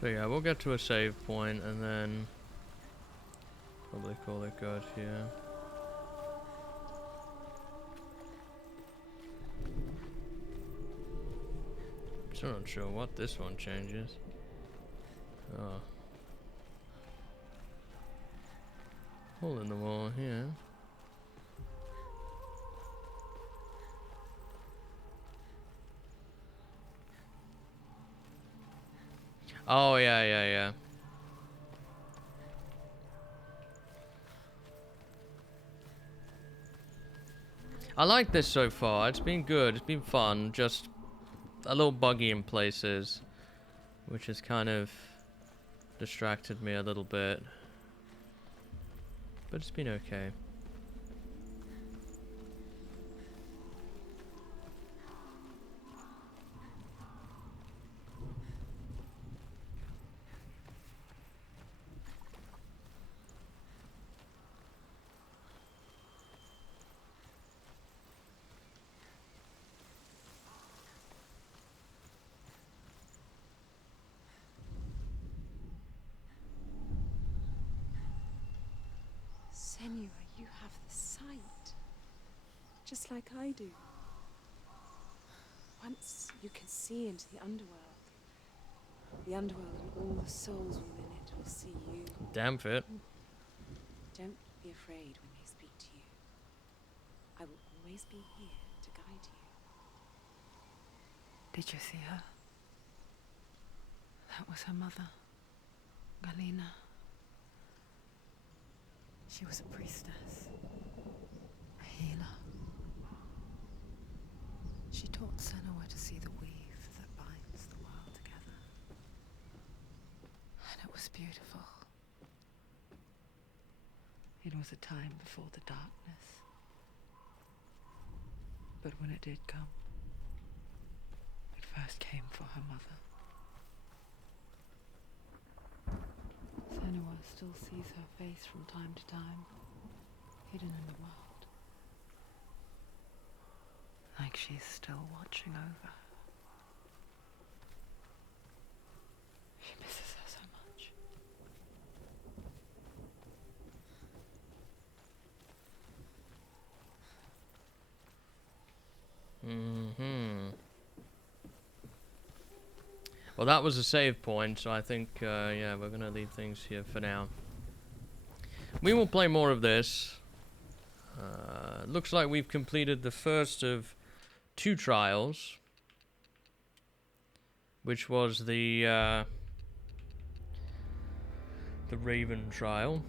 So yeah, we'll get to a save point and then probably call it good here. Still not sure what this one changes. Oh. Hole in the wall here. Oh, yeah. I like this so far. It's been good. It's been fun. Just a little buggy in places, which has kind of distracted me a little bit. But it's been okay. Senua, you have the sight. Just like I do. Once you can see into the underworld and all the souls within it will see you. Damn fit. Don't be afraid when they speak to you. I will always be here to guide you. Did you see her? That was her mother, Galina. She was a priestess, a healer. She taught Senua to see the weave that binds the world together. And it was beautiful. It was a time before the darkness. But when it did come, it first came for her mother. Senua still sees her face from time to time, hidden in the world. Like she's still watching over her. She misses her so much. Well, that was a save point, so I think, yeah, we're going to leave things here for now. We will play more of this. Looks like we've completed the first of 2 trials, which was the Raven trial.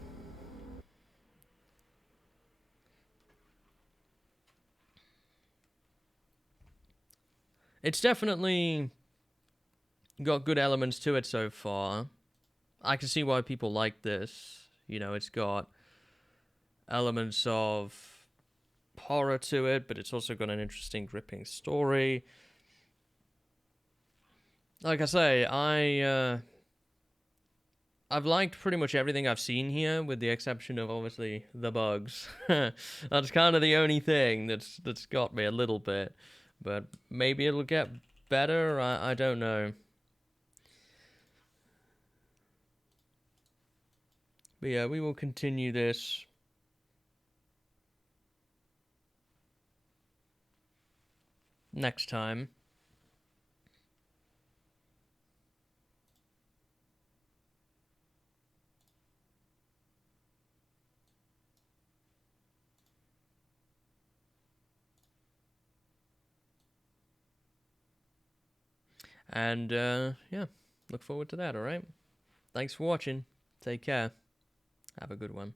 It's definitely got good elements to it so far. I can see why people like this. You know, it's got elements of horror to it, but it's also got an interesting, gripping story. Like I say, I I've liked pretty much everything I've seen here, with the exception of obviously the bugs. That's kind of the only thing that's got me a little bit, but maybe it'll get better. I don't know. But yeah, we will continue this next time. And yeah, look forward to that, alright? Thanks for watching. Take care. Have a good one.